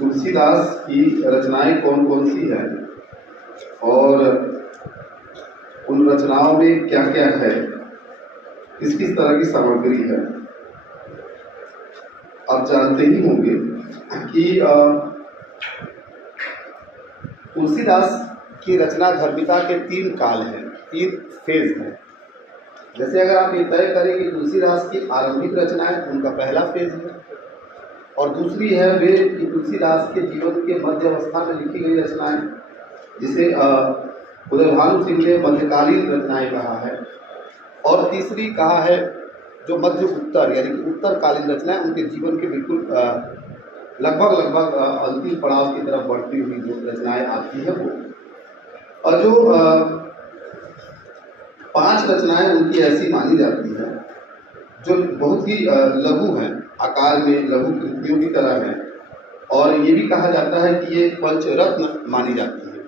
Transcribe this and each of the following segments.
तुलसीदास की रचनाएं कौन कौन सी हैं और उन रचनाओं में क्या क्या है, किस किस तरह की सामग्री है। आप जानते ही होंगे कि तुलसीदास की रचना धर्मिता के 3 काल हैं, 3 फेज हैं। जैसे अगर आप ये तय करें कि तुलसीदास की आरंभिक रचनाएं उनका पहला फेज है, और दूसरी है वे कि तुलसीदास के जीवन के मध्य अवस्था में लिखी गई रचनाएं, जिसे उदयभानु सिंह ने मध्यकालीन रचनाएं कहा है, और तीसरी कहा है जो मध्य उत्तर यानी कि उत्तरकालीन रचनाएं, उनके जीवन के बिल्कुल लगभग अंतिम पड़ाव की तरफ बढ़ती हुई जो रचनाएं आती है वो। और जो 5 रचनाएं उनकी ऐसी मानी जाती हैं जो बहुत ही लघु हैं, आकार में लघु कृतियों की तरह है, और ये भी कहा जाता है कि ये पंचरत्न मानी जाती है।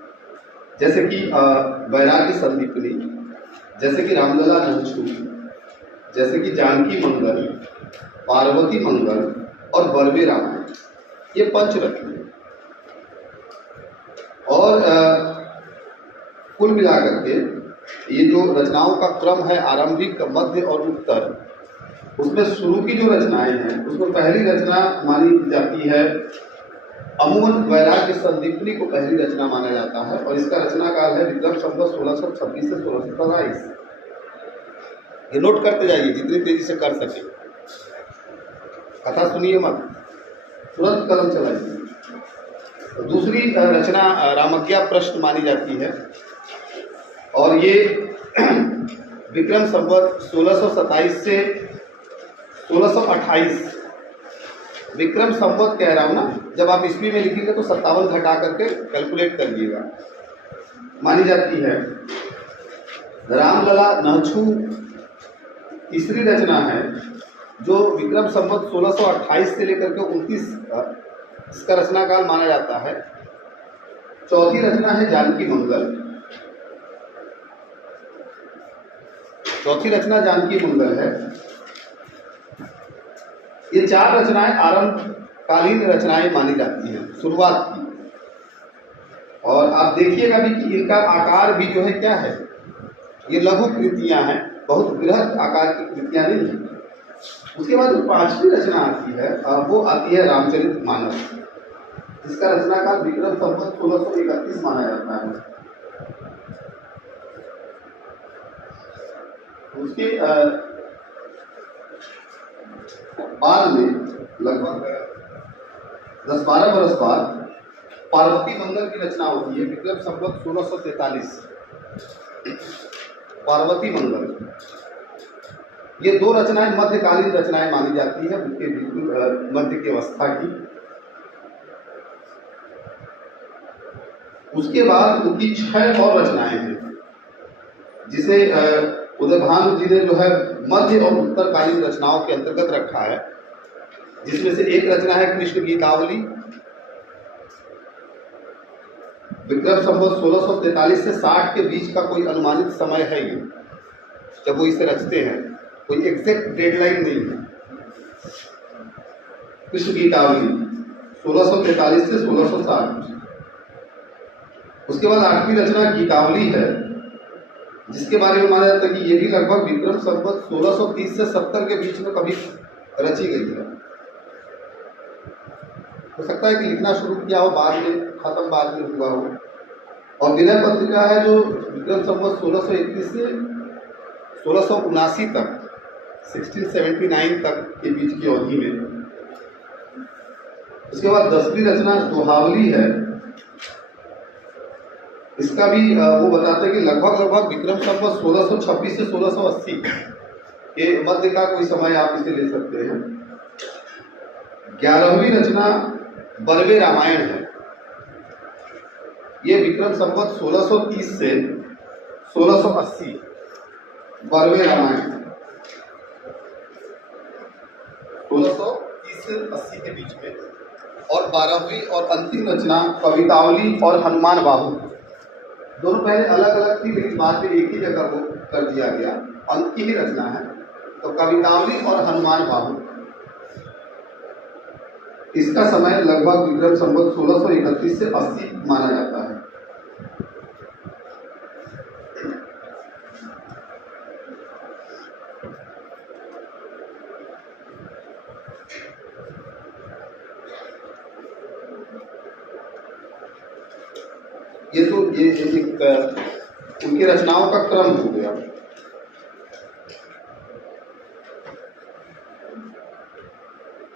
जैसे कि वैराग्य संदीपनी, जैसे कि रामलला नहछू, जैसे कि जानकी मंगल, पार्वती मंगल और बर्वे रामायण, ये पंचरत्न है। और कुल मिलाकर के ये जो रचनाओं का क्रम है आरंभिक, मध्य और उत्तर, उसमें शुरू की जो रचनाएं हैं उसमें पहली रचना मानी जाती है, अमूमन वैराग्य संदीपनी को पहली रचना माना जाता है, और इसका रचना काल है विक्रम संवत 1626 से 1627। ये नोट करते जाइए जितनी तेजी से कर सके, कथा सुनिए मत, तुरंत कलम चलाइए। दूसरी रचना रामज्ञा प्रश्न मानी जाती है, और ये विक्रम संवत 1627 से 1628, विक्रम संवत कह रहा हूँ ना, जब आप ईस्वी में लिखेंगे तो 57 घटा करके कैलकुलेट करिएगा, मानी जाती है। रामलला नहछू तीसरी रचना है जो विक्रम संवत 1628 से लेकर के 29 इसका रचना काल माना जाता है। चौथी रचना है जानकी मंगल, चौथी रचना जानकी मंगल है। ये 4 रचनाएं आरंभकालीन रचनाएं मानी जाती हैं, शुरुआत की। और आप देखिएगा भी कि इनका आकार भी जो है क्या है, ये लघु कृतियां हैं, बहुत बृहद आकार की कृतियां नहीं हैं। उसके बाद जो 5वीं रचना आती है वो आती है रामचरितमानस, जिसका रचना काल विक्रम संवत 1631 माना जाता है। उसके बाद में लगभग 10-12 बरस बाद पार्वती मंगल की रचना होती है, विक्रम संवत 1643। पार्वती मंगल, ये 2 रचनाएं मध्यकालीन रचनाएं मानी जाती है, उनके बिल्कुल मध्य की अवस्था की। उसके बाद उनकी 6 और रचनाएं हैं, जिसे उदयभानु जी ने जो है मध्य और उत्तरकालीन रचनाओं के अंतर्गत रखा है, जिसमें से एक रचना है कृष्ण गीतावली, विक्रम संवत 1643 से 60 के बीच का कोई अनुमानित समय है ये जब वो इसे रचते हैं, कोई एग्जैक्ट डेडलाइन नहीं है। कृष्ण गीतावली 1643 से 1660। उसके बाद 8वीं रचना गीतावली है, जिसके बारे में माना जाता है कि ये भी लगभग विक्रम संवत 1630 से 70 के बीच में कभी रची गई है। हो सकता है कि लिखना शुरू किया हो बाद में, खत्म बाद में हुआ हो। और विनय पत्रिका है जो विक्रम संवत 1631 से 1679 तक, 1679 तक के बीच की अवधि में। उसके बाद 10वीं रचना दोहावली है, इसका भी वो बताते हैं कि लगभग विक्रम संवत 1626 से 1680 के मध्य का कोई समय आप इसे ले सकते हैं। 11वीं रचना बर्वे रामायण है, ये विक्रम संवत 1630 से 1680, बर्वे रामायण 1630 से 80 के बीच में। और 12वीं और अंतिम रचना कवितावली और हनुमान बाहु, दोनों पहले अलग अलग थी लेकिन बाद में एक ही जगह वो कर दिया गया, अंत की ही रचना है। तो कवितावली और हनुमान बाहु इसका समय लगभग विक्रम संवत 1631 से 80 माना जाता है। ये तो ये एक उनकी रचनाओं का क्रम हो गया।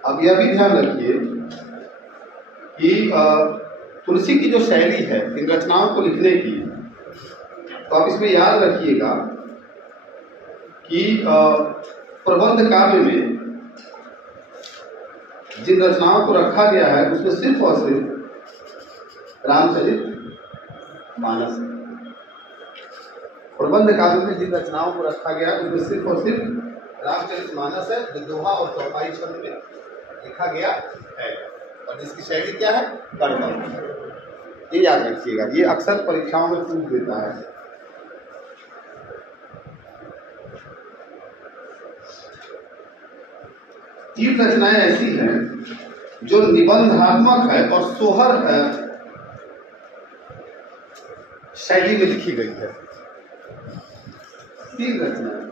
अब यह भी ध्यान रखिए कि तुलसी की जो शैली है इन रचनाओं को लिखने की, तो आप इसमें याद रखिएगा कि प्रबंध काव्य में जिन रचनाओं को रखा गया है उसमें सिर्फ और सिर्फ रामचरित मानस है। प्रबंध काव्य में जिन रचनाओं को रखा गया उसमें सिर्फ और सिर्फ रामचरित मानस है, जो दोहा और चौपाई छंद में लिखा गया है और जिसकी शैली क्या है, गढ़। ये याद रखिएगा, ये अक्सर परीक्षाओं में पूछ देता है। तीन रचनाएं ऐसी हैं जो निबंधात्मक है और सोहर शैली में लिखी गई है। तीन रचनाएं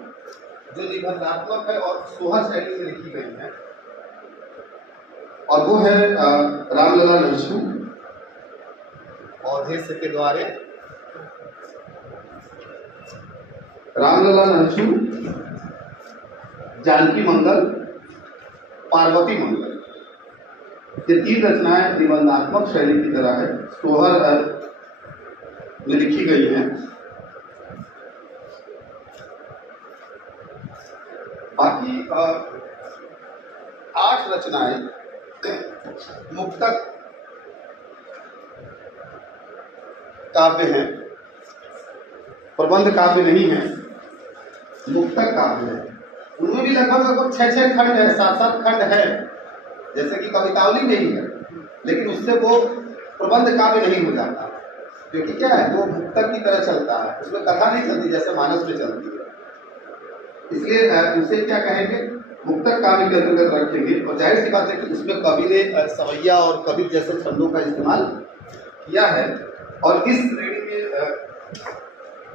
जो निबंधात्मक है और सोहर शैली में लिखी गई है, और वो है रामलला नंशू, औधेश्य के द्वारे, रामलला नंशू, जानकी मंगल, पार्वती मंगल। ये तीन रचनाएं निबंधात्मक शैली की तरह है, सोहर में लिखी गई हैं। बाकी 8 रचनाएं मुक्तक काव्य हैं, प्रबंध काव्य नहीं है, मुक्तक काव्य है। उनमें भी लगभग 6 खंड है, 7 खंड है, जैसे कि कवितावली में ही है, लेकिन उससे वो प्रबंध काव्य नहीं हो जाता, क्योंकि क्या है, वो मुक्तक की तरह चलता है, उसमें कथा नहीं चलती जैसे मानस में चलती है। इसलिए उसे क्या कहेंगे, मुक्तक काव्य के अंतर्गत रखेंगे। और जाहिर सी बात है कि उसमें कवि ने सवैया और कवि जैसे छंदों का इस्तेमाल किया है। और इस श्रेणी में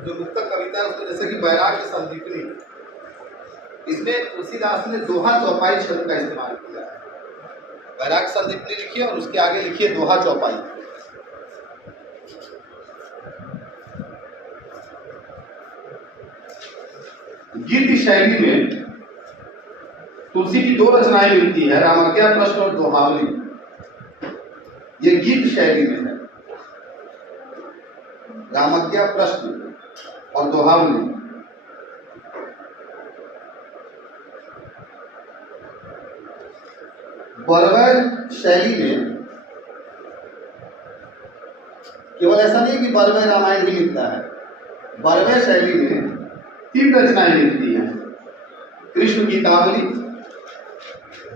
जो मुक्तक कविता है उसमें जैसे कि वैराग्य संदीपनी, इसमें तुलसीदास ने दोहा चौपाई छंद का इस्तेमाल किया है। वैराग्य संदीपनी लिखिए और उसके आगे लिखिए दोहा चौपाई। गीत शैली में तुलसी की 2 रचनाएं मिलती है, रामाज्ञा प्रश्न और दोहावली। ये गीत शैली में है, रामाज्ञा प्रश्न और दोहावली। बरवैर शैली में केवल ऐसा नहीं कि बरवैर रामायण ही लिखता है, बरवैर शैली में 3 रचनाएं लिखती हैं, कृष्ण गीतावली,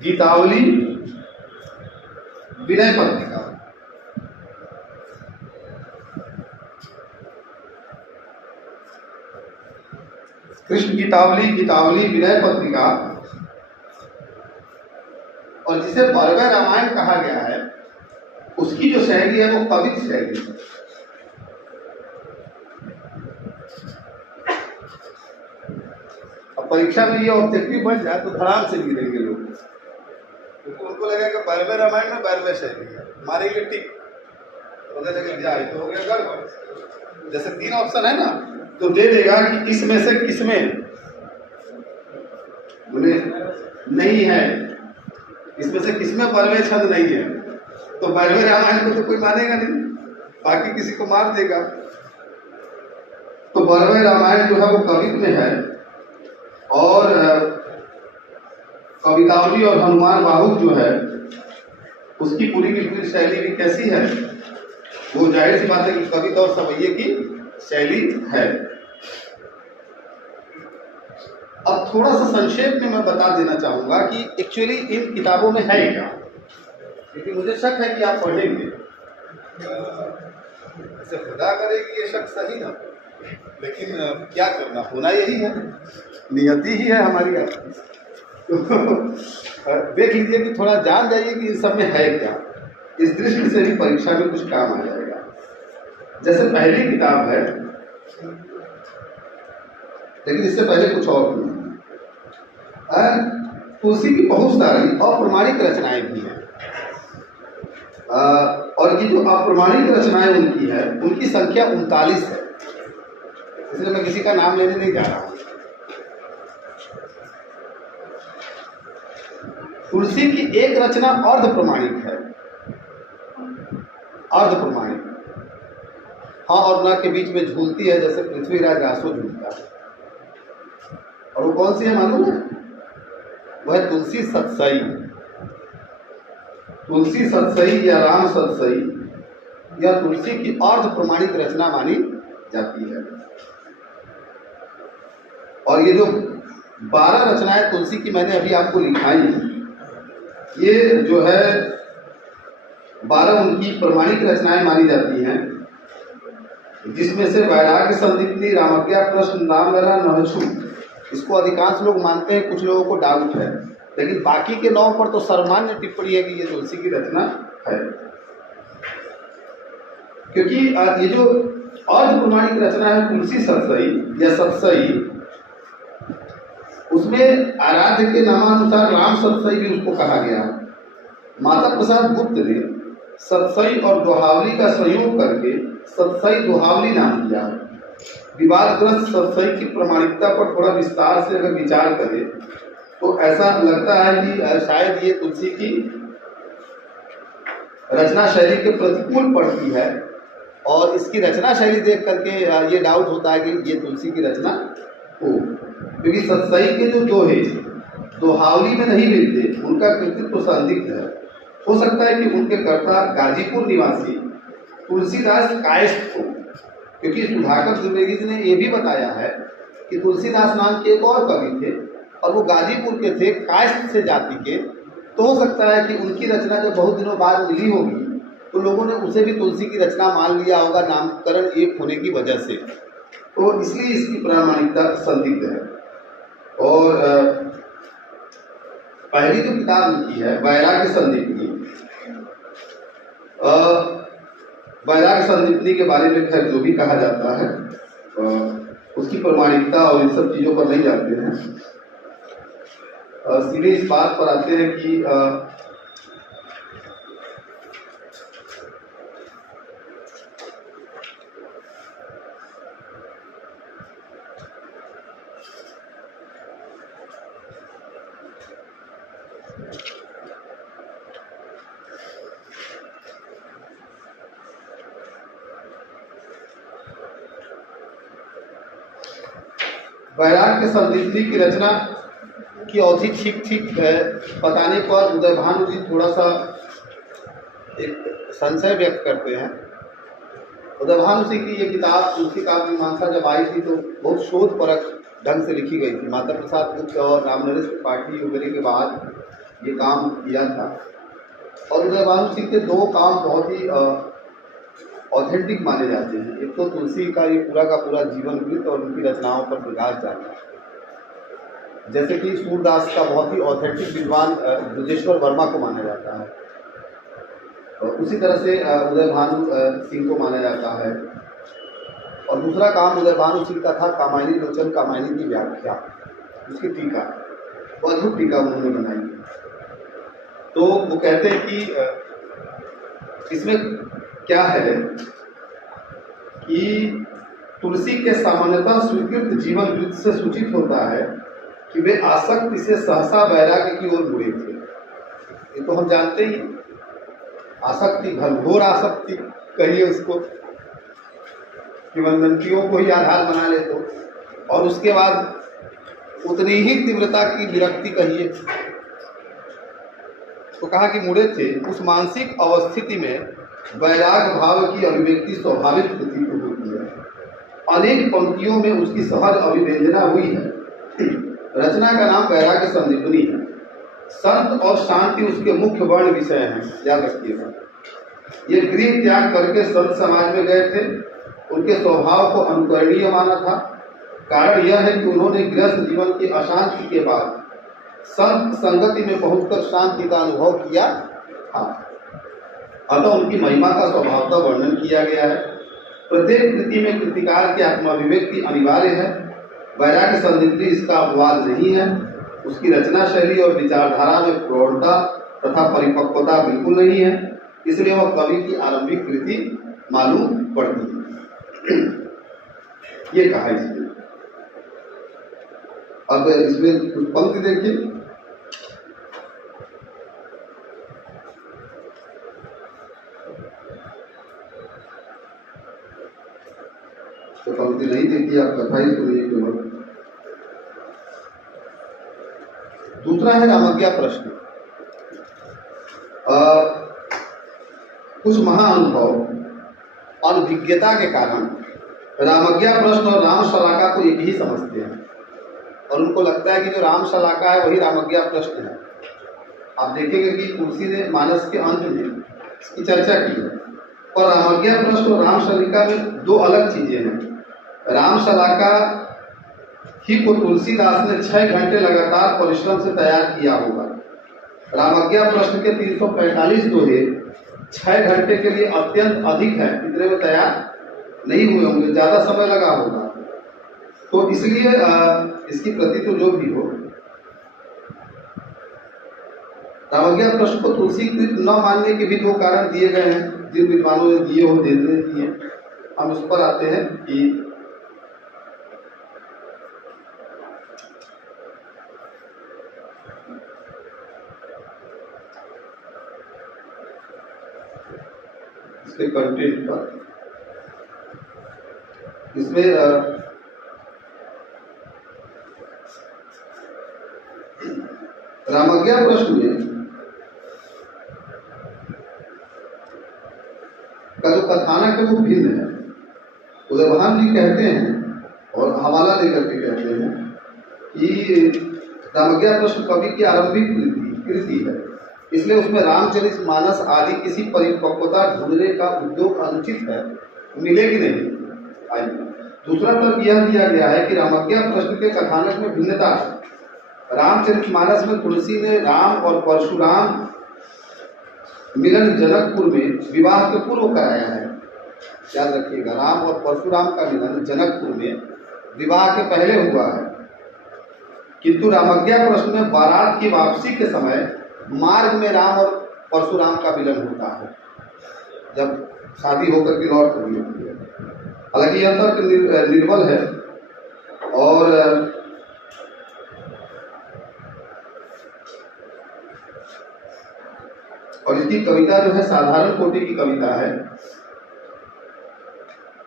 गीतावली, विनय पत्रिका। कृष्ण गीतावली, गीतावली, विनय पत्रिका, और जिसे बरवैर रामायण कहा गया है उसकी जो शैली है वो कवित शैली है। अब परीक्षा में ये ऑब्जेक्टिव बन जाए तो धड़ाम से गिरेंगे लोग, क्योंकि उनको लगेगा बरवैर रामायण में बरवैर शैली है, मारेंगे टिक, उन्हें लगेगा जाए तो हो गया गड़बड़। जैसे 3 ऑप्शन है ना, तो दे देगा कि इसमें से किसमें नहीं है, इसमें से किसमें बरवैर छंद नहीं है, तो बरवैर रामायण को तो कोई मानेगा नहीं, बाकी किसी को मार देगा। तो बरवैर रामायण जो है वो कवित्व में है, और कवितावली और हनुमान बाहुक जो है उसकी पूरी की पूरी शैली भी कैसी है, वो जाहिर सी बात है कि कविता और सवैये की शैली है। अब थोड़ा सा संक्षेप में मैं बता देना चाहूंगा कि एक्चुअली इन किताबों में है क्या, क्योंकि मुझे शक है कि आप पढ़ेंगे, ऐसे खुदा करे कि ये शक सही ना, लेकिन क्या करना, होना यही है, नियति ही है हमारी आपकी। तो देख लीजिए कि थोड़ा जान जाइए कि इस सब में है क्या, इस दृष्टि से भी परीक्षा में कुछ काम आ जाएगा। जैसे पहली किताब है, लेकिन इससे पहले कुछ और भी तुलसी की बहुत सारी अप्रमाणिक रचनाएं भी हैं, और ये जो अप्रमाणिक रचनाएं उनकी है, उनकी संख्या 39 है। इसलिए मैं किसी का नाम लेने नहीं जा रहा हूं। तुलसी की एक रचना अर्ध प्रमाणिक है, अर्ध प्रमाणिक। हाँ, और नाक के बीच में झूलती है जैसे पृथ्वीराज रासो झूलता है। और वो कौन सी है मालूम है? वह है तुलसी सतसई। तुलसी सतसई या राम सतसई, यह तुलसी की अर्ध प्रमाणिक रचना मानी जाती है। और ये जो 12 रचनाएं तुलसी की मैंने अभी आपको लिखाई, ये जो है 12 उनकी प्रमाणिक रचनाएं मानी जाती हैं, जिसमें से वैराग्य संदीप्ति, रामज्ञा, प्रश्न, रामलला, नहछु, इसको अधिकांश लोग मानते हैं, कुछ लोगों को डाउट है, लेकिन बाकी के 9 पर तो सर्वमान्य टिप्पणी है कि ये तुलसी की रचना है। क्योंकि ये जो अर्ध प्रमाणिक रचना है तुलसी सतसई या सतसई, उसमें आराध्य के नामानुसार राम सतसई भी उसको कहा गया। माता प्रसाद गुप्त ने सतसई और दोहावली का संयोग करके सतसई दोहावली नाम दिया। विवादग्रस्त सतसई की प्रमाणिकता पर थोड़ा विस्तार से अगर विचार करें तो ऐसा लगता है कि शायद ये तुलसी की रचना शैली के प्रतिकूल पड़ती है, और इसकी रचना शैली देख करके ये डाउट होता है कि ये तुलसी की रचना हो, क्योंकि सतसई के जो दोहे दोहावली में नहीं मिलते, उनका कृतित्व संदिग्ध है। हो सकता है कि उनके कर्ता गाजीपुर निवासी तुलसीदास कायस्थ हो, क्योंकि सुधाकर द्विवेदी जी ने यह भी बताया है कि तुलसीदास नाम के एक और कवि थे और वो गाजीपुर के थे, कायस्थ से जाति के। तो हो सकता है कि उनकी रचना जब बहुत दिनों बाद मिली होगी तो लोगों ने उसे भी तुलसी की रचना मान लिया होगा, नामकरण एक होने की वजह से, तो इसलिए इसकी प्रामाणिकता संदिग्ध है। और पहली जो किताब लिखी है वैराग्य संदीपनी, वैराग्य संदीपनी के बारे में खैर जो भी कहा जाता है उसकी प्रमाणिकता और इन सब चीज़ों पर नहीं जाते हैं। सीधे इस बात पर आते हैं कि वैराग्य संदीपनी की रचना की अवधि ठीक बताने पर उदयभानु जी थोड़ा सा एक संशय व्यक्त करते हैं। उदयभानु सिंह की ये किताब तुलसी काव्य मीमांसा जब आई थी तो बहुत शोध परक ढंग से लिखी गई थी। माता प्रसाद गुप्त और रामनरेश त्रिपाठी वगैरह के बाद ये काम किया था, और उदयभानु सिंह के 2 काम बहुत ही ऑथेंटिक माने जाते हैं। एक तो तुलसी का ये पूरा का पूरा जीवन वृत्त और उनकी रचनाओं पर प्रकाश डालना, जैसे कि सूरदास का बहुत ही ऑथेंटिक विद्वान ब्रजेश्वर वर्मा को माना जाता है, और उसी तरह से उदयभानु सिंह को माना जाता है। और दूसरा काम उदयभानु सिंह का था कामायनी लोचन कामायनी की व्याख्या, उसकी टीका, वो अद्भुत टीका उन्होंने बनाई। तो वो कहते हैं कि इसमें क्या है कि तुलसी के सामान्यतः स्वीकृत जीवन वृत्त से सूचित होता है कि वे आसक्ति से सहसा वैराग्य की ओर मुड़े थे। ये तो हम जानते ही, आसक्ति घनघोर आसक्ति कहिए उसको, कि वंदनतियों को ही आधार बना ले तो, और उसके बाद उतनी ही तीव्रता की विरक्ति कहिए। तो कहा कि मुड़े थे। उस मानसिक अवस्थिति में वैराग भाव की अभिव्यक्ति स्वाभाविक प्रतीत होती है। अनेक पंक्तियों में उसकी सहज अभिव्यंजना हुई है। रचना का नाम वैराग्य संदीपनी है। संत और शांति उसके मुख्य वर्ण विषय हैं, याद रखिएगा। ये गृह त्याग करके संत समाज में गए थे। उनके स्वभाव को अनुकरणीय माना था। कारण यह है कि उन्होंने गृहस्थ जीवन की अशांति के बाद संत संगति में पहुंचकर शांति का अनुभव किया था। अतः उनकी महिमा का स्वभावतः वर्णन किया गया है। प्रत्येक कृति में कृतिकार के आत्माभिव्यक्ति अनिवार्य है। वैराग्य संदिग्धि इसका अपवाद नहीं है। उसकी रचना शैली और विचारधारा में प्रौढ़ता तथा परिपक्वता बिल्कुल नहीं है, इसलिए वह कवि की आरंभिक कृति मालूम पड़ती है। ये कहा इसमें। अब इसमें कुछ पंक्ति देखिए। तो पंक्ति नहीं देखी, आप कथा ही सुनिए केवल। दूसरा है रामज्ञा प्रश्न। कुछ महाअनुभव अनभिज्ञता के कारण रामज्ञा प्रश्न और रामशलाका को एक ही समझते हैं और उनको लगता है कि जो रामशलाका है वही रामज्ञा प्रश्न है। आप देखेंगे कि तुलसी ने मानस के अंत में इसकी चर्चा की है। और रामज्ञा प्रश्न और रामशलिका में दो अलग चीजें हैं। रामशलाका ही को तुलसीदास ने 6 घंटे लगातार परिश्रम से तैयार किया होगा। रामज्ञा प्रश्न के 345 दोहे 6 घंटे के लिए अत्यंत अधिक है, इतने में तैयार नहीं हुए होंगे, ज्यादा समय लगा होगा। तो इसलिए इसकी प्रति तो जो भी हो, रामज्ञा प्रश्न को तुलसीकृत न मानने के भी 2 कारण दिए गए हैं, जिन विद्वानों ने दिए हो दे दिए। हम उस पर आते हैं कि इसके कंटेंट पर। इसमें रामज्ञा प्रश्न में का जो कथानक है वो भिन्न है। उदयभान जी कहते हैं और हवाला लेकर के कहते हैं कि रामज्ञा प्रश्न कवि की आरंभिक कृति है, इसलिए उसमें रामचरित मानस आदि किसी परिपक्वता ढूंढने का उद्योग अनुचित है, मिलेगी नहीं। दूसरा तर्क यह दिया गया है कि रामज्ञा प्रश्न के कथानक में भिन्नता है। रामचरित मानस में तुलसी ने राम और परशुराम मिलन जनकपुर में विवाह के पूर्व कराया है। याद रखिएगा, राम और परशुराम का मिलन जनकपुर में विवाह के पहले हुआ है। किंतु रामज्ञा प्रश्न में बारात की वापसी के समय मार्ग में राम और परशुराम का मिलन होता है, जब शादी होकर के लौट रही होती है। हालांकि यह तर्क निर्बल है और इसकी कविता जो है साधारण कोटि की कविता है।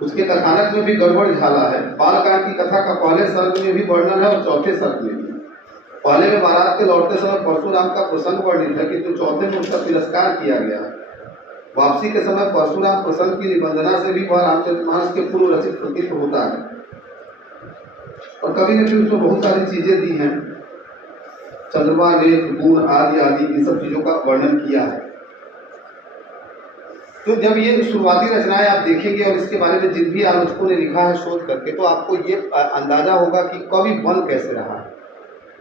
उसके कथानक में भी गड़बड़ झाला है। बालकांड की कथा का पहले सर्ग में भी वर्णन है और चौथे सर्ग में भी। पहले में बारात के लौटते समय परशुराम का प्रसंग वर्णित है, किंतु चौथे में उसका तिरस्कार किया गया है। वापसी के समय परशुराम प्रसंग की निबंधना से भी वह रामचरितमानस के पूर्व रचित प्रतीत होता है। और कवि ने भी उसमें बहुत सारी चीजें दी हैं, चंद्रमा ने गुण आदि आदि इन सब चीजों का वर्णन किया है। तो जब ये शुरुआती रचनाएं आप देखेंगे और इसके बारे में जिन भी आलोचकों ने लिखा है शोध करके, तो आपको ये अंदाजा होगा कि कवि बन कैसे रहा है।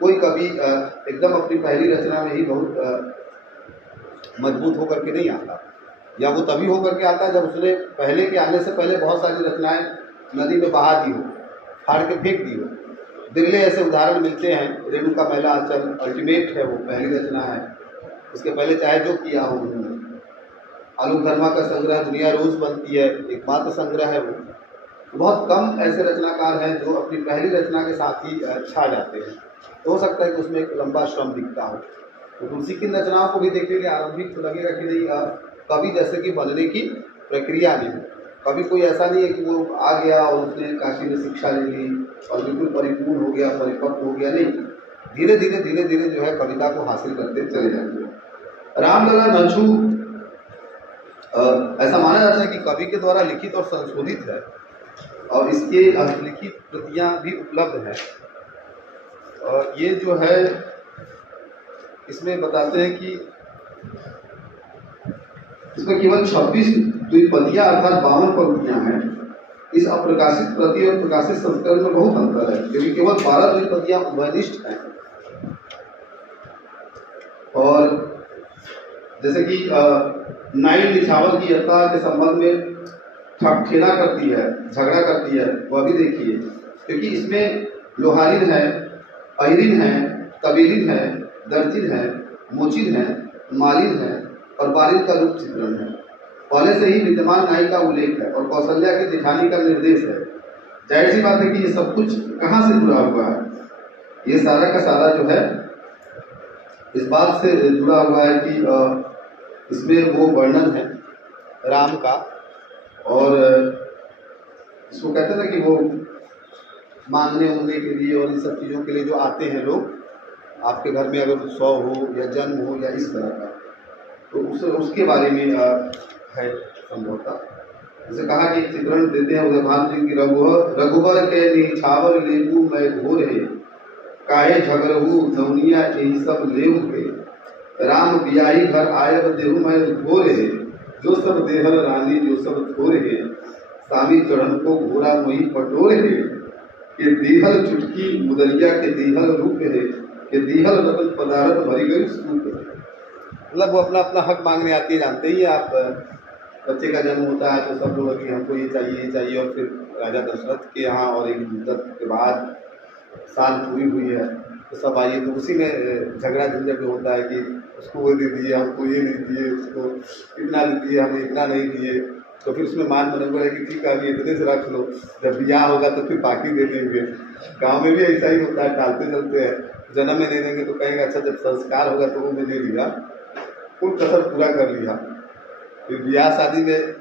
कोई कवि एकदम अपनी पहली रचना में ही बहुत मजबूत होकर के नहीं आता, या वो तभी होकर के आता जब उसने पहले के आने से पहले बहुत सारी रचनाएं नदी में बहा दी हो, फाड़ के फेंक दी हो। बिरले ऐसे उदाहरण मिलते हैं। रेणुका महिला आंचल अल्टीमेट है, वो पहली रचना है। उसके पहले चाहे जो किया हो उन्होंने। आलोक वर्मा का संग्रह दुनिया रोज बनती है, एकमात्र संग्रह है वो। बहुत कम ऐसे रचनाकार हैं जो अपनी पहली रचना के साथ ही छा जाते हैं। तो हो सकता है कि उसमें एक लंबा श्रम दिखता हो। तो तुलसी की रचनाओं को भी देखेंगे, आरंभिक तो लगेगा कि नहीं कवि जैसे कि बनने की प्रक्रिया में। कभी कोई ऐसा नहीं है कि वो आ गया और उसने काशी में शिक्षा ले ली और बिल्कुल परिपूर्ण हो गया, परिपक्व हो गया, नहीं। धीरे धीरे जो है कविता को हासिल करते चले जाएंगे। रामलला नछू ऐसा माना जाता है कि कवि के द्वारा लिखित और संशोधित है और इसके लिखित प्रतियां भी उपलब्ध हैं। और ये जो है इसमें बताते हैं कि इसमें केवल 26 द्विपदियां अर्थात 52 पंक्तियां हैं। इस अप्रकाशित प्रति और प्रकाशित संस्करण में बहुत अंतर है, क्योंकि केवल 12 द्विपदियां उभयनिष्ठ हैं। और जैसे कि नाइल निछावर की यात्रा के संबंध में ठगठेना करती है, झगड़ा करती है, वह भी देखिए, क्योंकि इसमें लोहारिन है, अहिरिन है, कबीलिन है, दर्जिन है, मोचिन है, मालिन है और बारिन का रूप चित्रण है। पहले से ही विद्यमान नाई का उल्लेख है और कौशल्या की जेठानी का निर्देश है। जाहिर सी बात है कि ये सब कुछ कहाँ से जुड़ा हुआ है? ये सारा का सारा जो है इस बात से जुड़ा हुआ है कि इसमें वो वर्णन है राम का, और इसको कहते हैं ना कि वो मांगने उंगने के लिए और इन सब चीज़ों के लिए जो आते हैं लोग, आपके घर में अगर उत्सव हो या जन्म हो या इस तरह का, तो उसके बारे में है संभवतः। जैसे कहा कि चित्रण देते हैं उदाहरण जी की रघुबर के निछावर लेबू मैं घोर है, काहे झगड़हू नवनिया यही सब लेव है, राम बियाही घर आयब देहू मैं घोर है, जो सब देहल रानी जो सब थोर है, सामी चढ़न को घोड़ा मोही पटोर है, के देहल चुटकी मुदरिया के देहल रूप है, के देहल रतन पदार्थ भरी गई सूप है। मतलब वो अपना अपना हक मांगने आती है। जानते ही आप, बच्चे का जन्म होता है तो सब लोग कि हमको ये चाहिए, और फिर राजा दशरथ के यहाँ और एक मुद्दत के बाद साल पूरी हुई है तो सब आइए, तो उसी में झगड़ा झंझट होता है कि उसको वो दे दिए, हमको ये नहीं दिए, उसको इतना दे दिए, हमें इतना नहीं दिए। तो फिर उसमें मान मनोबल है कि ठीक है अभी इतने से रख लो, जब ब्याह होगा तो फिर बाकी दे देंगे। गाँव में भी ऐसा ही होता है, टालते चलते हैं, जन्म में नहीं देंगे तो कहेंगे अच्छा जब संस्कार होगा तो वो मैं दे दिया, कुल कसर पूरा कर लिया। फिर ब्याह शादी में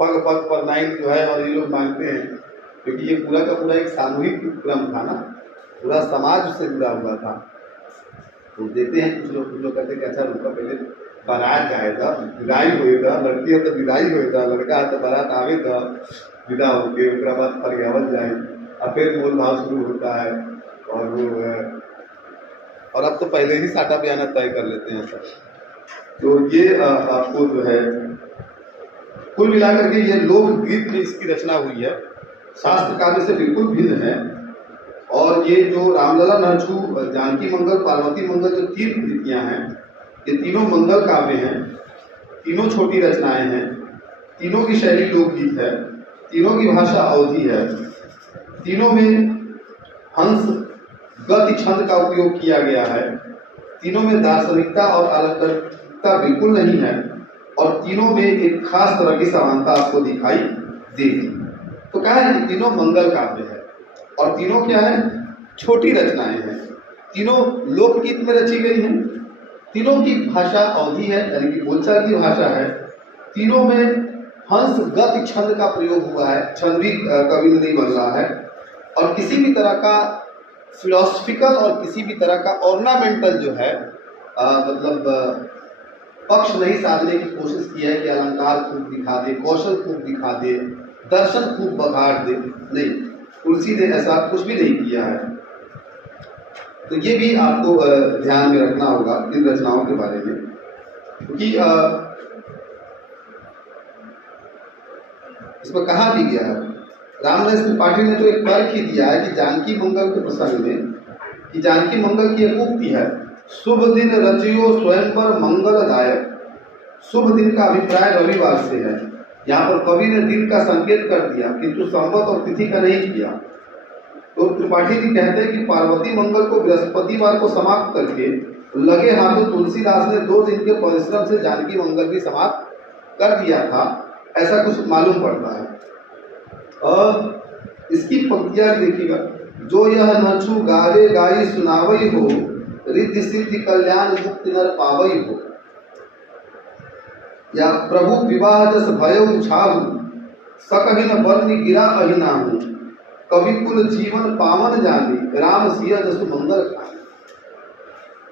पग पग पर नाइन जो है और ये लोग मानते हैं, क्योंकि ये पूरा का पूरा एक सामूहिक क्रम था ना, पूरा समाज उससे जुड़ा हुआ था। तो देते हैं कुछ लोग कहते हैं कि अच्छा रुका पहले बारात जाएगा, विदाई होएगा, लड़की है तो विदाई होएगा, लड़का है तो बारात आवेगा, विदा होके उसके बाद परियावल जाए, और फिर मोल भाव शुरू होता है। और वो और अब तो पहले ही साटा बयाना तय कर लेते हैं सब। तो ये आपको जो है कुल मिलाकर के ये लोकगीत में इसकी रचना हुई है, शास्त्र काव्य से बिल्कुल भिन्न है। और ये जो रामलला नरछू, जानकी मंगल, पार्वती मंगल जो तीन कृतियाँ हैं, ये तीनों मंगल काव्य हैं, तीनों छोटी रचनाएं हैं, तीनों की शैली लोकगीत है, तीनों की भाषा अवधी है, तीनों में हंस गति छंद का उपयोग किया गया है, तीनों में दार्शनिकता और अलंकारिकता बिल्कुल नहीं है, और तीनों में एक खास तरह की समानता आपको दिखाई देगी। तो क्या है कि तीनों मंगल काव्य है और तीनों क्या है, छोटी रचनाएं हैं, तीनों लोकगीत में रची गई हैं, तीनों की भाषा अवधी है यानी कि बोलचाल की भाषा है, तीनों में हंस गति छंद का प्रयोग हुआ है, छंद भी कभी नहीं बन रहा है, और किसी भी तरह का फिलोसफिकल और किसी भी तरह का ऑर्नामेंटल जो है मतलब पक्ष नहीं साधने की कोशिश की है कि अलंकार खूब दिखा दे, कौशल खूब दिखा दे, दर्शन खूब बखाड़ दे, नहीं, तुलसी ने ऐसा कुछ भी नहीं किया है। तो ये भी आपको ध्यान में रखना होगा इन रचनाओं के बारे में, क्योंकि इसमें कहा भी गया है, रामदास त्रिपाठी ने तो एक तर्क ही दिया है कि जानकी मंगल के प्रसंग में, कि जानकी मंगल की एक उक्ति है, शुभ दिन रचियो स्वयंवर मंगलदायक। शुभ दिन का अभिप्राय रविवार से है, यहाँ पर कवि ने दिन का संकेत कर दिया किंतु संवत और तिथि का नहीं किया। तो त्रिपाठी जी कहते हैं कि पार्वती मंगल को बृहस्पतिवार को समाप्त करके लगे हाथों तुलसीदास ने 2 दिन के परिश्रम से जानकी मंगल भी समाप्त कर दिया था, ऐसा कुछ मालूम पड़ता है। और इसकी पंक्तियां देखिएगा, जो यह नचु गावे गाई सुनावई हो, रिद्धि सिद्धि कल्याण मुक्ति नर पावई हो, या प्रभु विवाह जस भयो छाहु, सकहिन बरनी गिरा अहिनाहु, कवि कुल जीवन पावन जानी, राम सिया जसु मंगल खानी।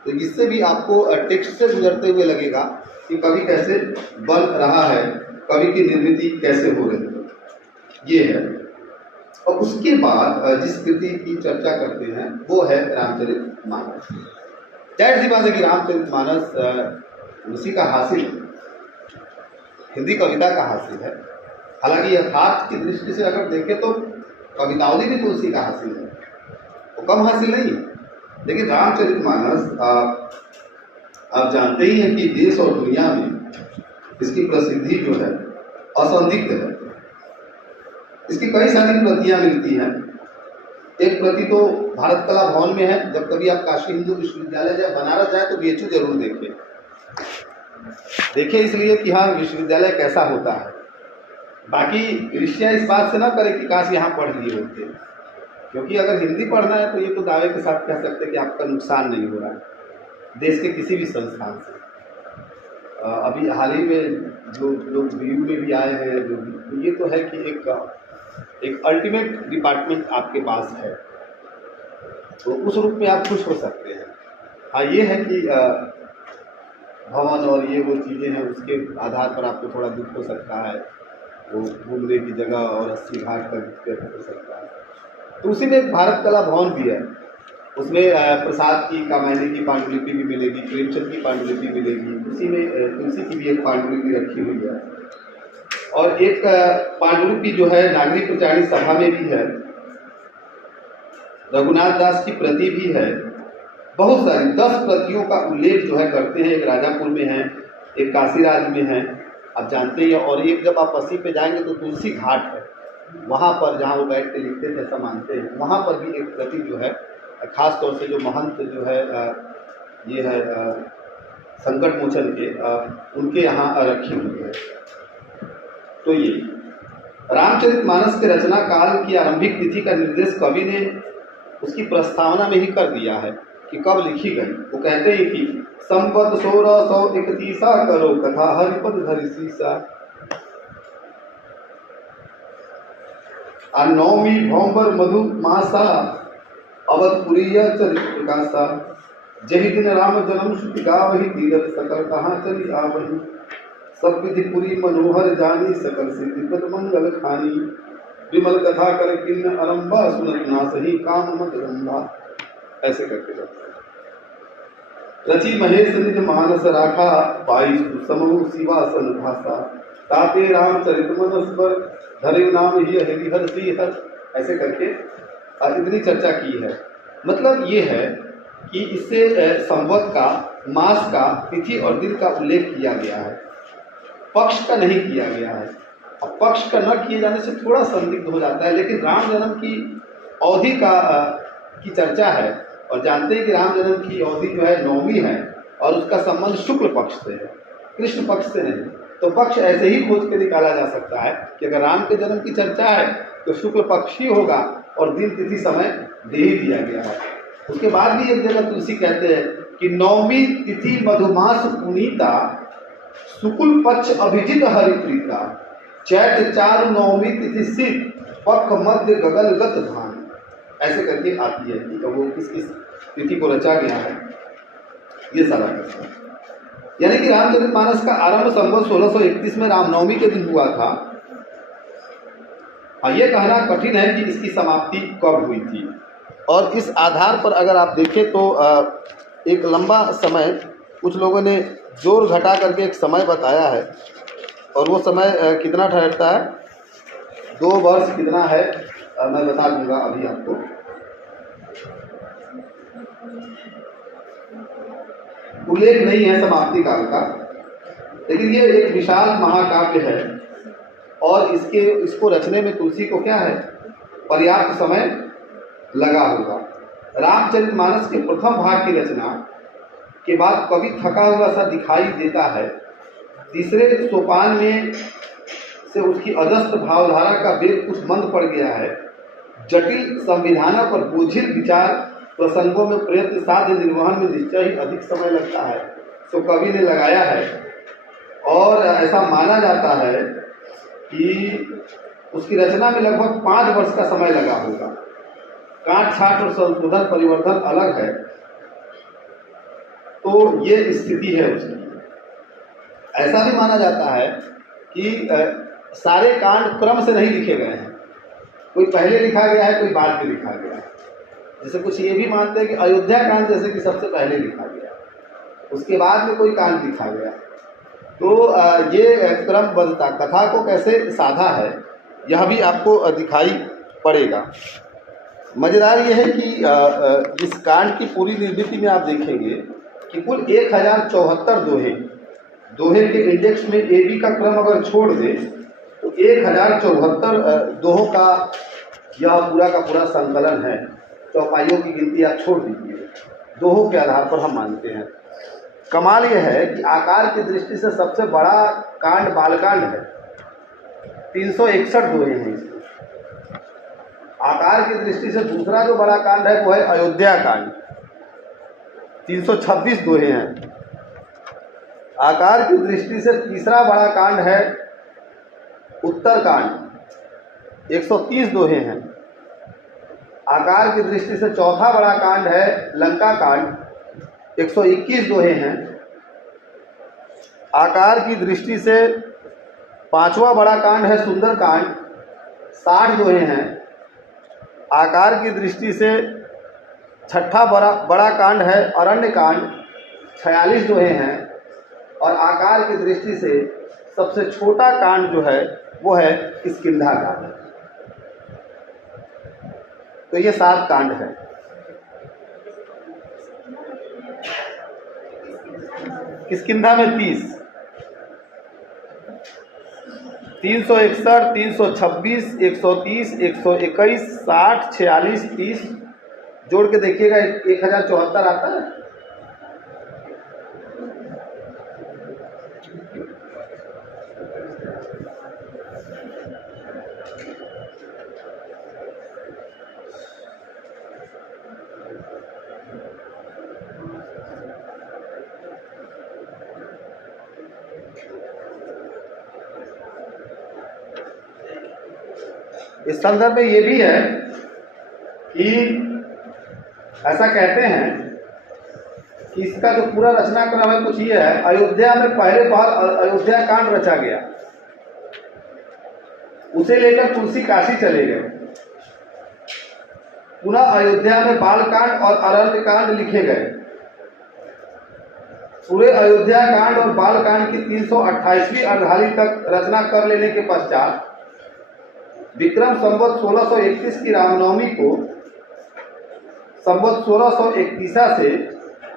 तो इससे भी आपको टेक्स्ट से गुजरते हुए लगेगा कि कवि कैसे बन रहा है, कवि की निर्मिति कैसे हो रही है, ये है। और उसके बाद जिस कृति की चर्चा करते हैं वो है रामचरितमानस। जाहिर सी बात है कि रामचरितमानस उसी का हासिल है, हिंदी कविता का हासिल है। हालांकि यथार्थ की दृष्टि से अगर देखें तो कवितावली भी तुलसी का हासिल है, वो कम हासिल नहीं है। लेकिन रामचरितमानस आप जानते ही हैं कि देश और दुनिया में इसकी प्रसिद्धि जो है असंदिग्ध है। इसकी कई सारी प्रतियां मिलती हैं। एक प्रति तो भारत कला भवन में है। जब कभी आप काशी हिंदू विश्वविद्यालय या बनारस जाए तो बीएचयू जरूर देखिए इसलिए कि हाँ विश्वविद्यालय कैसा होता है। बाकी ईर्ष्या इस बात से ना करें कि काश यहाँ पढ़ लिए होते, क्योंकि अगर हिंदी पढ़ना है तो ये तो दावे के साथ कह सकते हैं कि आपका नुकसान नहीं हो रहा है देश के किसी भी संस्थान से। अभी हाल ही में जो लोग बीयू में भी आए हैं, जो ये तो है कि एक अल्टीमेट डिपार्टमेंट आपके पास है, तो उस रूप में आप खुश हो सकते हैं। हाँ ये है कि भवन और ये वो चीज़ें हैं, उसके आधार पर आपको थोड़ा दुख हो सकता है, वो घूमने की जगह और अस्सी घाट का दिक्कत हो सकता है। तो उसी में एक भारत कला भवन भी है, उसमें प्रसाद की कामायनी की पांडुलिपि भी मिलेगी, प्रेमचंद की पांडुलिपि मिलेगी, उसी में तुलसी की भी एक पांडुलिपि रखी हुई है। और एक पांडुलिपि जो है नागरिक प्रचारिणी सभा में भी है, रघुनाथ दास की प्रति भी है, बहुत सारी 10 प्रतियों का उल्लेख जो है करते हैं। एक राजापुर में है, एक काशीराज में है, आप जानते हैं। और एक जब आप अस्सी पे जाएंगे तो तुलसी घाट है, वहाँ पर जहाँ वो बैठ के लिखते थे ऐसा मानते हैं, वहाँ पर भी एक प्रति जो है खास तौर से जो महंत जो है ये है संकट मोचन के उनके यहाँ रखी हुई है। तो ये रामचरितमानस के रचना काल की आरंभिक तिथि का निर्देश कवि ने उसकी प्रस्तावना में ही कर दिया है कि कब लिखी गई। वो कहते हैं कि संवत 1631 करो कथा हरिपद धरि सीसा, नौमी भौंबर मधु मासा अवधपुरी चरित प्रकाशा, जही दिन राम जन्म श्रुति गावही तीरथ सकल कहाँ चली आवही, सब विधि पुरी मनोहर जानी सकल सिद्धि पद मंगल खानी, विमल कथा कर किन्न आरंभा सुनत ना सही काम मत रंभा। ऐसे करके रचि महेश निज मानस राखा, पाई समूह शिवासन भाषा, ताते रामचरित मनस पर धरे नाम ही हरिहर श्रीहर। ऐसे करके इतनी चर्चा की है। मतलब ये है कि इससे संवत का, मास का, तिथि और दिन का उल्लेख किया गया है, पक्ष का नहीं किया गया है। अब पक्ष का न किए जाने से थोड़ा संदिग्ध हो जाता है, लेकिन राम जन्म की अवधि की चर्चा है और जानते हैं कि राम जन्म की अवधि जो है नौमी है और उसका संबंध शुक्ल पक्ष से है, कृष्ण पक्ष से नहीं। तो पक्ष ऐसे ही खोज के निकाला जा सकता है कि अगर राम के जन्म की चर्चा है तो शुक्ल पक्ष ही होगा और दिन तिथि समय दे ही दिया गया है। उसके बाद भी एक जगह तुलसी कहते हैं कि नौमी तिथि मधुमास पुनीता, शुक्ल पक्ष अभिजित हरिप्रीता, चैत्र 4 नौमी तिथि सिद्ध, पक्ष मध्य गगनगत धान। ऐसे करके आती है कि वो किस किस तिथि को रचा गया है, ये सारा है। यानी कि रामचरितमानस का आरंभ संवत 1631 में रामनवमी के दिन हुआ था। हाँ, ये कहना कठिन है कि इसकी समाप्ति कब हुई थी, और इस आधार पर अगर आप देखें तो एक लंबा समय कुछ लोगों ने जोर घटा करके एक समय बताया है, और वो समय कितना ठहरता है, 2 वर्ष कितना है, मैं बता दूंगा अभी आपको। उल्लेख नहीं है समाप्ति काल का, लेकिन ये एक विशाल महाकाव्य है और इसको रचने में तुलसी को क्या है, पर्याप्त समय लगा होगा। रामचरितमानस के प्रथम भाग की रचना के बाद कवि थका हुआ सा दिखाई देता है। तीसरे सोपान में से उसकी अजस्त्र भावधारा का वेग कुछ मंद पड़ गया है। जटिल संविधानों पर बोझिल विचार प्रसंगों में प्रयत्न साध्य निर्वहन में निश्चय ही अधिक समय लगता है, तो कवि ने लगाया है। और ऐसा माना जाता है कि उसकी रचना में लगभग 5 वर्ष का समय लगा होगा। काट छाट और संशोधन परिवर्तन अलग है, तो ये स्थिति है उसकी। ऐसा भी माना जाता है कि सारे कांड क्रम से नहीं लिखे गए हैं, कोई पहले लिखा गया है, कोई बाद में लिखा गया है। जैसे कुछ ये भी मानते हैं कि अयोध्या कांड जैसे कि सबसे पहले लिखा गया, उसके बाद में कोई कांड लिखा गया। तो ये क्रमबद्धता कथा को कैसे साधा है, यह भी आपको दिखाई पड़ेगा। मज़ेदार ये है कि इस कांड की पूरी निर्मिति में आप देखेंगे कि कुल 1074 दोहे के इंडेक्स में AB का क्रम अगर छोड़ दे तो 1074 दोहों का यह पूरा का पूरा संकलन है। चौपाइयों की गिनती आप छोड़ दीजिए, दोहों के आधार पर हम मानते हैं। कमाल यह है कि आकार की दृष्टि से सबसे बड़ा कांड बालकांड है, 361 दोहे हैं इसमें। आकार की दृष्टि से दूसरा जो बड़ा कांड है वो है अयोध्या कांड, 326 दोहे हैं। आकार की दृष्टि से तीसरा बड़ा कांड है उत्तरकांड, 130 दोहे हैं। आकार की दृष्टि से चौथा बड़ा कांड है लंका कांड, 121 दोहे हैं। आकार की दृष्टि से पांचवा बड़ा कांड है सुंदरकांड, 60 दोहे हैं। आकार की दृष्टि से छठा बड़ा कांड है अरण्यकांड, 46 दोहे हैं। और आकार की दृष्टि से सबसे छोटा कांड जो है वो है किष्किंधा कांड। तो ये 7 कांड है। किष्किंधा में 30, 361, 326, 130, 121, 60, 46, 30 जोड़ के देखिएगा 1074 आता है। इस संदर्भ में ये भी है कि ऐसा कहते हैं कि इसका जो पूरा रचनाक्रम है कुछ ये है। अयोध्या में पहले बार अयोध्या कांड रचा गया, उसे लेकर तुलसी काशी चले गए। पुनः अयोध्या में बालकांड और अरण्य कांड लिखे गए। पूरे अयोध्या कांड और बालकांड की 328वीं अर्धाली तक रचना कर लेने के पश्चात विक्रम संवत 1631 की रामनवमी को संवत 1631 से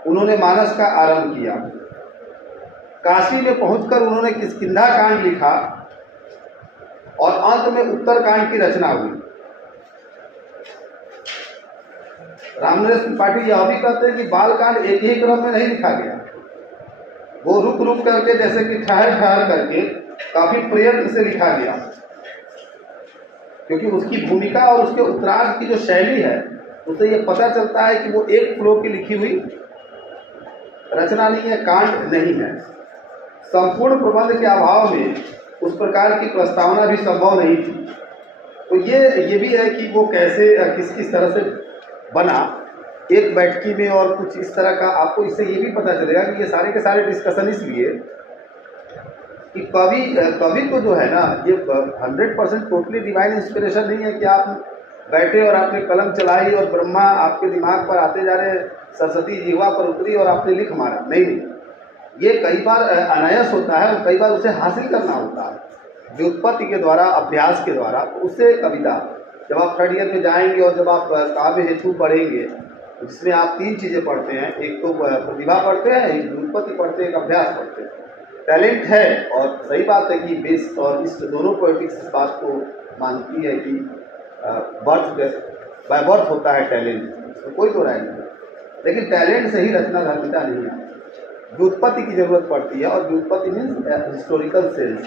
उन्होंने मानस का आरंभ किया। काशी में पहुंचकर उन्होंने किष्किंधा कांड लिखा और अंत में उत्तरकांड की रचना हुई। रामनरेश त्रिपाठी यह भी कहते हैं कि बालकांड एक ही क्रम में नहीं लिखा गया, वो रुक रुक करके जैसे कि ठहर करके काफी प्रयत्न से लिखा गया, क्योंकि उसकी भूमिका और उसके उत्तरार्ध की जो शैली है उससे ये पता चलता है कि वो एक फ्लो की लिखी हुई रचना नहीं है, कांड नहीं है। संपूर्ण प्रबंध के अभाव में उस प्रकार की प्रस्तावना भी संभव नहीं थी। तो ये भी है कि वो कैसे किस तरह से बना एक बैठकी में, और कुछ इस तरह का आपको इससे ये भी पता चलेगा कि ये सारे के सारे डिस्कशन इसलिए कि कवि को जो है ना, ये 100% टोटली डिवाइन इंस्पिरेशन नहीं है कि आप बैठे और आपने कलम चलाई और ब्रह्मा आपके दिमाग पर आते जा रहे, सरस्वती जीवा पर उतरी और आपने लिख मारा। नहीं, ये कई बार अनायास होता है और कई बार उसे हासिल करना होता है व्युत्पत्ति के द्वारा, अभ्यास के द्वारा। तो उससे कविता जब आप 3rd ईयर में जाएंगे और जब आप काव्य हेतु पढ़ेंगे जिसमें आप 3 चीज़ें पढ़ते हैं, एक तो प्रतिभा पढ़ते हैं, एक व्युत्पत्ति पढ़ते हैं, एक अभ्यास पढ़ते हैं। टैलेंट है, और सही बात है कि बेस और ईस्ट दोनों पोएटिक्स इस बात को मानती है कि बाय बर्थ होता है टैलेंट, तो कोई तो राय नहीं, लेकिन टैलेंट से ही रचना धर्मिता नहीं है। व्युत्पत्ति की जरूरत पड़ती है, और व्युत्पत्ति मीन्स हिस्टोरिकल सेंस,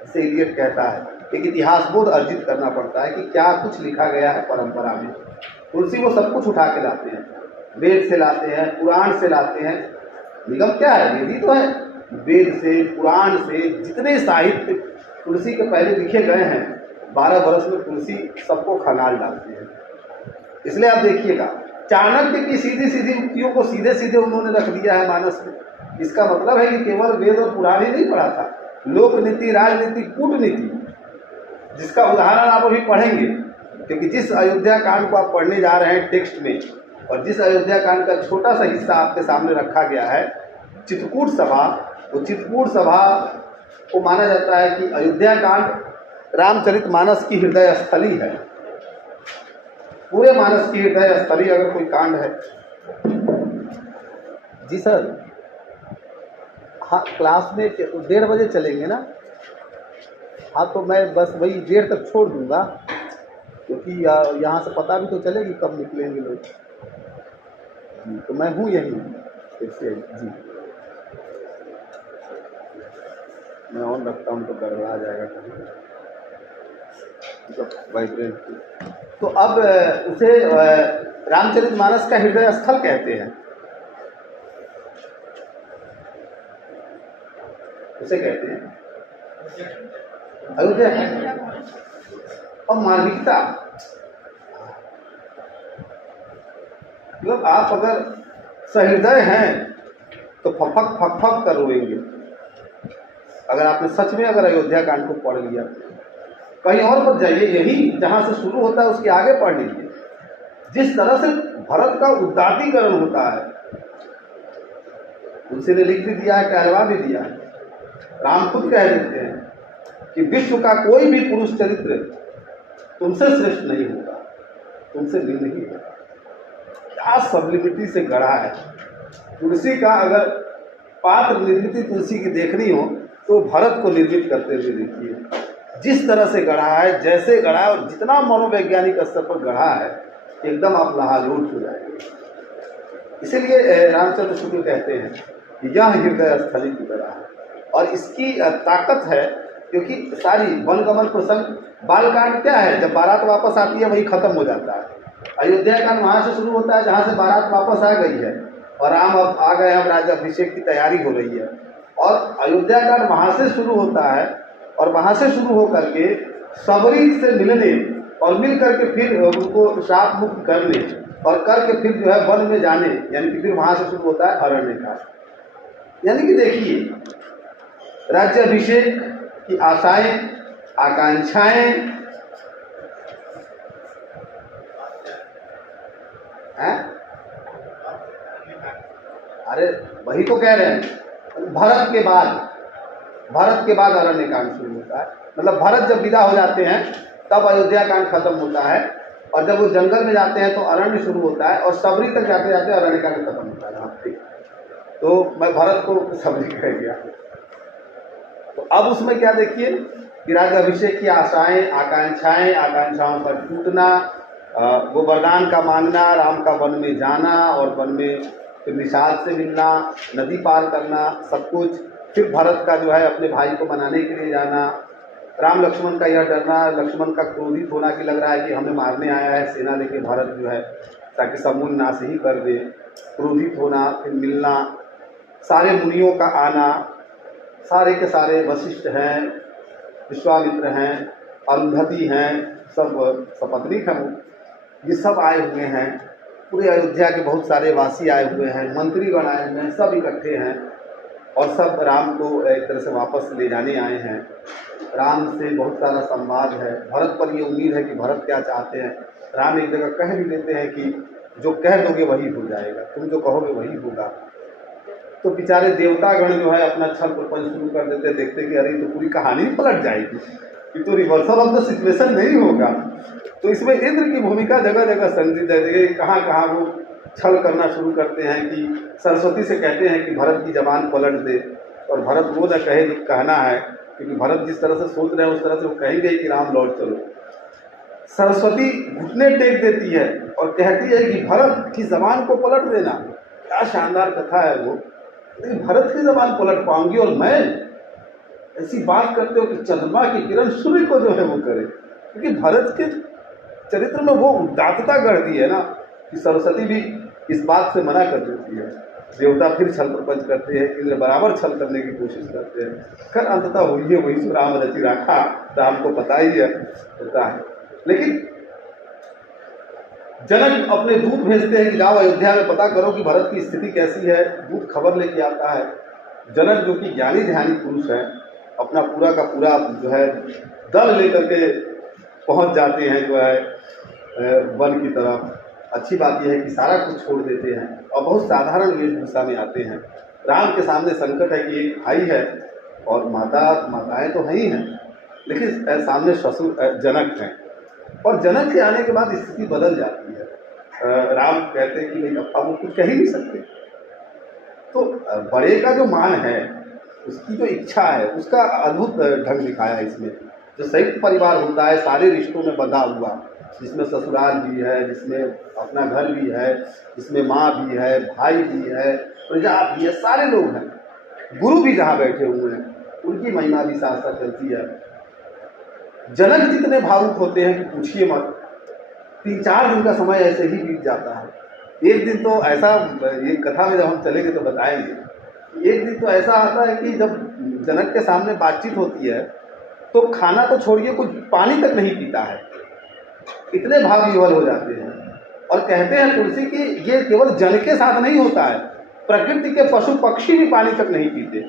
जिसे इलियट कहता है। एक इतिहास बोध अर्जित करना पड़ता है कि क्या कुछ लिखा गया है परंपरा में। तुलसी वो सब कुछ उठा के लाते हैं, वेद से लाते हैं, पुराण से लाते हैं। निगम क्या है? वेद ही तो है। वेद से, पुराण से, जितने साहित्य तुलसी के पहले लिखे गए हैं, 12 बरस में तुलसी सबको खंगाल डालती है। इसलिए आप देखिएगा, चाणक्य की सीधी सीधी उक्तियों को सीधे सीधे उन्होंने रख दिया है मानस में। इसका मतलब है कि केवल वेद और पुराण ही नहीं पढ़ा था, लोक नीति, राजनीति, कूटनीति, जिसका उदाहरण आप अभी पढ़ेंगे। क्योंकि जिस अयोध्या कांड को आप पढ़ने जा रहे हैं टेक्स्ट में, और जिस अयोध्या कांड का छोटा सा हिस्सा आपके सामने रखा गया है, चित्रकूट सभा, वो चित्रकूट सभा को माना जाता है कि अयोध्या कांड रामचरितमानस की हृदय स्थली है। पूरे मानस की हृदय स्थली अगर कोई कांड है, जी सर, हाँ क्लास में 1:30 बजे चलेंगे ना। हाँ तो मैं बस वही 1:30 तक छोड़ दूँगा, क्योंकि यहाँ से पता भी तो चलेगी कब निकलेंगे लोग। जी तो मैं हूँ यहीं फिर से। जी मैं ऑन रखता हूँ तो गड़बड़ा जाएगा कहीं वाइब्रेट। तो अब उसे रामचरितमानस का हृदय स्थल कहते हैं, उसे कहते हैं अयोध्या। और मार्मिकता मतलब आप अगर सहृदय हैं तो फक फक कर रोएंगे अगर आपने सच में अगर अयोध्या कांड को पढ़ लिया। कहीं और मत जाइए, यही जहाँ से शुरू होता है उसके आगे पढ़ लीजिए। जिस तरह से भरत का उदात्तीकरण होता है, तुलसी ने लिख भी दिया है, कहलवा भी दिया है। राम खुद कह देते हैं कि विश्व का कोई भी पुरुष चरित्र तुमसे श्रेष्ठ नहीं होगा, तुमसे भी नहीं होगा। क्या सब्लिमिटी से गढ़ा है तुलसी का। अगर पात्र निर्मित तुलसी की देखनी हो तो भरत को निर्मित करते हुए देखिए, जिस तरह से गढ़ा है, जैसे गढ़ा है और जितना मनोवैज्ञानिक स्तर पर गढ़ा है, एकदम आप लहालूट हो जाएंगे। इसीलिए रामचंद्र शुक्ल कहते हैं कि यह हृदय स्थली की तरह है। और इसकी ताकत है क्योंकि सारी वनगमन प्रसंग, बालकांड क्या है, जब बारात वापस आती है वही खत्म हो जाता है। अयोध्या कांड वहाँ से शुरू होता है जहाँ से बारात वापस आ गई है और राम अब आ गए, अब राज्याभिषेक की तैयारी हो रही है। और अयोध्या कांड वहाँ से शुरू होता है और वहाँ से शुरू होकर के सबरी से मिलने और मिल करके फिर उनको शाप मुक्त करने और करके फिर जो है वन में जाने, यानी कि फिर वहाँ से शुरू होता है अरण्य कांड। यानी कि देखिए राज्याभिषेक की आशाएं, आकांक्षाएं हैं। अरे वही तो कह रहे हैं, भरत के बाद अरण्य कांड शुरू होता है। मतलब भरत जब विदा हो जाते हैं तब अयोध्या कांड खत्म होता है, और जब वो जंगल में जाते हैं तो अरण्य शुरू होता है, और सबरी तक जाते जाते अरण्य कांड खत्म होता है। हाँ ठीक, तो मैं भरत को सबरी कह दिया। तो अब उसमें क्या देखिए कि राज्याभिषेक की आशाएं, आकांक्षाएं, आकांक्षाओं पर टूटना, वो वरदान का मांगना, राम का वन में जाना और वन में फिर निषाद से मिलना, नदी पार करना, सब कुछ। फिर भरत का जो है अपने भाई को मनाने के लिए जाना, राम लक्ष्मण का यह डरना, लक्ष्मण का क्रोधित होना कि लग रहा है कि हमें मारने आया है सेना लेके भरत जो है, ताकि समूल नाश ही कर दे। क्रोधित होना, फिर मिलना, सारे मुनियों का आना, सारे के सारे वशिष्ठ हैं, विश्वामित्र हैं, अरुंधति हैं, सब सपत्नीक हैं, ये सब आए हुए हैं। पूरे अयोध्या के बहुत सारे वासी आए हुए हैं, मंत्रीगण आए हुए हैं, सब इकट्ठे हैं और सब राम को एक तरह से वापस ले जाने आए हैं। राम से बहुत सारा संवाद है, भरत पर ये उम्मीद है कि भरत क्या चाहते हैं। राम एक जगह कह भी देते हैं कि जो कह दोगे वही हो जाएगा, तुम जो कहोगे वही होगा। तो बेचारे देवतागण जो है अपना छल प्रपंच शुरू कर देते हैं, देखते कि अरे तो पूरी कहानी पलट जाएगी, ये तो रिवर्सल ऑफ द सिचुएशन नहीं होगा। तो इसमें इंद्र की भूमिका जगह जगह संदिग्ध है। कहाँ कहाँ वो छल करना शुरू करते हैं कि सरस्वती से कहते हैं कि भरत की जबान पलट दे, और भरत वो न कहे जो कहना है, क्योंकि भरत जिस तरह से सोच रहे हैं उस तरह से वो कहेंगे कि राम लौट चलो। सरस्वती घुटने टेक देती है और कहती है कि भरत की जबान को पलट देना। क्या शानदार कथा है वो, लेकिन भरत की जबान पलट पाऊंगी और मैं ऐसी बात करते हो कि चंद्रमा की किरण सूर्य को जो है वो करे, क्योंकि भरत के चरित्र में वो उदात्तता गढ़ दी है ना कि सरस्वती भी इस बात से मना कर देती है। देवता फिर छल प्रपंच करते हैं, इंद्र बराबर छल करने की कोशिश करते हैं। खैर अंततः हुई है वही सो राम रचि राखा, राम को पता ही है होता है। लेकिन जनक अपने दूत भेजते हैं कि जाओ अयोध्या में पता करो कि भरत की स्थिति कैसी है। दूत खबर लेके आता है। जनक जो कि ज्ञानी ध्यानी पुरुष है, अपना पूरा का पूरा जो है दल लेकर के पहुंच जाते हैं जो है वन की तरफ। अच्छी बात यह है कि सारा कुछ छोड़ देते हैं और बहुत साधारण वेशभूषा में आते हैं। राम के सामने संकट है कि एक भाई है और माताएं तो हैं ही हैं, लेकिन सामने ससुर जनक हैं, और जनक के आने के बाद स्थिति बदल जाती है। राम कहते हैं कि नहीं अब वो कुछ कह ही नहीं सकते, तो बड़े का जो मान है, उसकी जो इच्छा है, उसका अद्भुत ढंग दिखाया इसमें। जो संयुक्त परिवार होता है सारे रिश्तों में बंधा हुआ, जिसमें ससुराल भी है, जिसमें अपना घर भी है, जिसमें माँ भी है, भाई भी है, प्रजा भी है, सारे लोग हैं। गुरु भी जहाँ बैठे हुए हैं उनकी महिमा भी साथ साथ चलती है। जनक जितने भावुक होते हैं कि पूछिए मत। 3-4 दिन का समय ऐसे ही बीत जाता है। एक दिन तो ऐसा, ये कथा में जब हम चलेंगे तो बताएंगे, एक दिन तो ऐसा आता है कि जब जनक के सामने बातचीत होती है तो खाना तो छोड़िए, कोई पानी तक नहीं पीता है, इतने भाव विह्वल हो जाते हैं। और कहते हैं तुलसी कि ये केवल जल के साथ नहीं होता है, प्रकृति के पशु पक्षी भी पानी तक नहीं पीते,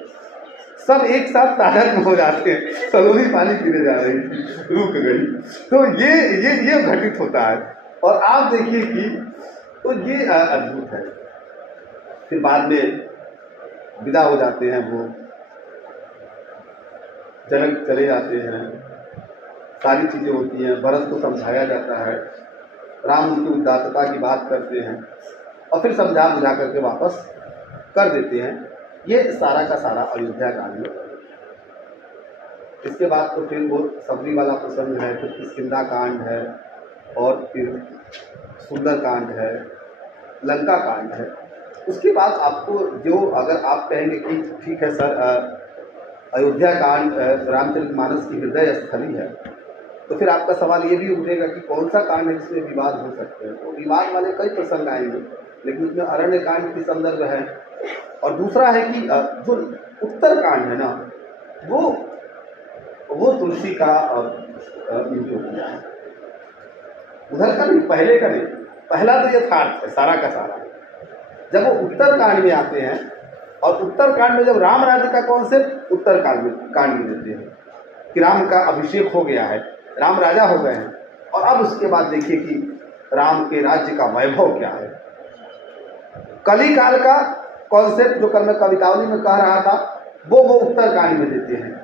सब एक साथ ताकत में हो जाते हैं। सलोनी पानी पीने जा रही थी, रुक गई। तो ये घटित होता है। और आप देखिए कि तो ये अद्भुत है। फिर बाद में विदा हो जाते हैं वो, जनक चले जाते हैं, सारी चीज़ें होती हैं, भरत को समझाया जाता है, राम उनकी उदात्तता की बात करते हैं और फिर समझा बुझा करके वापस कर देते हैं। ये सारा का सारा अयोध्या कांड है। इसके बाद तो फिर वो सबरी वाला प्रसंग है, फिर किष्किंधा कांड है, और फिर सुंदर कांड है, लंका कांड है। उसके बाद आपको जो, अगर आप कहेंगे कि ठीक है सर, अयोध्या कांड रामचरितमानस की हृदय स्थली है, तो फिर आपका सवाल ये भी उठेगा कि कौन सा कांड है जिसमें विवाद हो सकते हैं। तो विवाद वाले कई प्रसंग आएंगे, लेकिन उसमें अरण्य कांड की संदर्भ है। और दूसरा है कि जो उत्तर कांड है ना, वो तुलसी का यूटोपिया है। उधर का नहीं, पहले का नहीं, पहला तो यथार्थ है सारा का सारा। जब वो उत्तर कांड में आते हैं, और उत्तर कांड में जब राम राज्य का कॉन्सेप्ट उत्तर कांड में देते हैं कि राम का अभिषेक हो गया है, राम राजा हो गए हैं, और अब उसके बाद देखिए कि राम के राज्य का वैभव क्या है। कली काल का कॉन्सेप्ट जो कल मैं कवितावली में कह रहा था, वो उत्तर कांड में देते हैं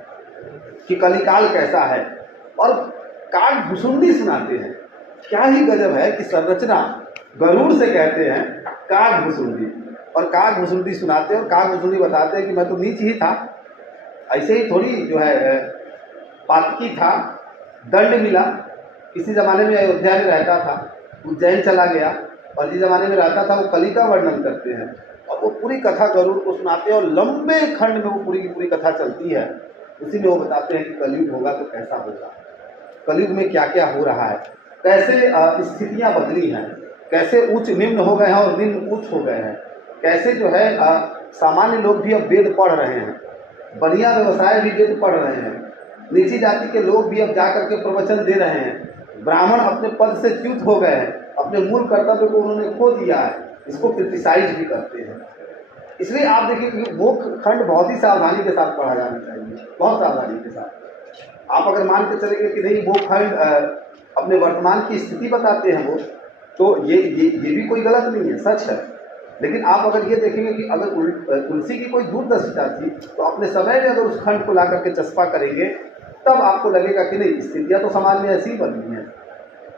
कि कलिकाल कैसा है, और काग भुसुंडी सुनाते हैं। क्या ही गजब है कि संरचना गरुड़ से कहते हैं काग भुसुंडी, और काग भुसुंडी सुनाते हैं, और काग भुसुंडी बताते हैं कि मैं तो नीच ही था, ऐसे ही थोड़ी जो है पातकी था, दंड मिला, किसी ज़माने में अयोध्या में रहता था, उज्जैन चला गया, और जिस ज़माने में रहता था वो कली का वर्णन करते हैं, और वो पूरी कथा गरुड़ को सुनाते हैं, और लंबे खंड में वो पूरी की पूरी कथा चलती है। उसी में वो बताते हैं कि कलयुग होगा तो कैसा होगा, कलयुग में क्या क्या हो रहा है, कैसे स्थितियाँ बदली हैं, कैसे उच्च निम्न हो गए हैं और निम्न उच्च हो गए हैं, कैसे जो है सामान्य लोग भी अब वेद पढ़ रहे हैं, बढ़िया व्यवसाय भी वेद पढ़ रहे हैं, नीची जाति के लोग भी अब जा करके प्रवचन दे रहे हैं, ब्राह्मण अपने पद से च्युत हो गए हैं, अपने मूल कर्तव्य को उन्होंने खो दिया है, इसको क्रिटिसाइज भी करते हैं। इसलिए आप देखिए कि वो खंड बहुत ही सावधानी के साथ पढ़ा जाना चाहिए, बहुत सावधानी के साथ। आप अगर मान के चलेंगे कि नहीं वो खंड अपने वर्तमान की स्थिति बताते हैं वो, तो ये भी कोई गलत नहीं है, सच है। लेकिन आप अगर ये देखेंगे कि अगर तुलसी की कोई दूरदर्शिता थी, तो अपने समय में अगर उस खंड को ला करके चस्पा करेंगे, तब आपको लगेगा कि नहीं, स्थितियाँ तो समाज में ऐसी ही बदली हैं।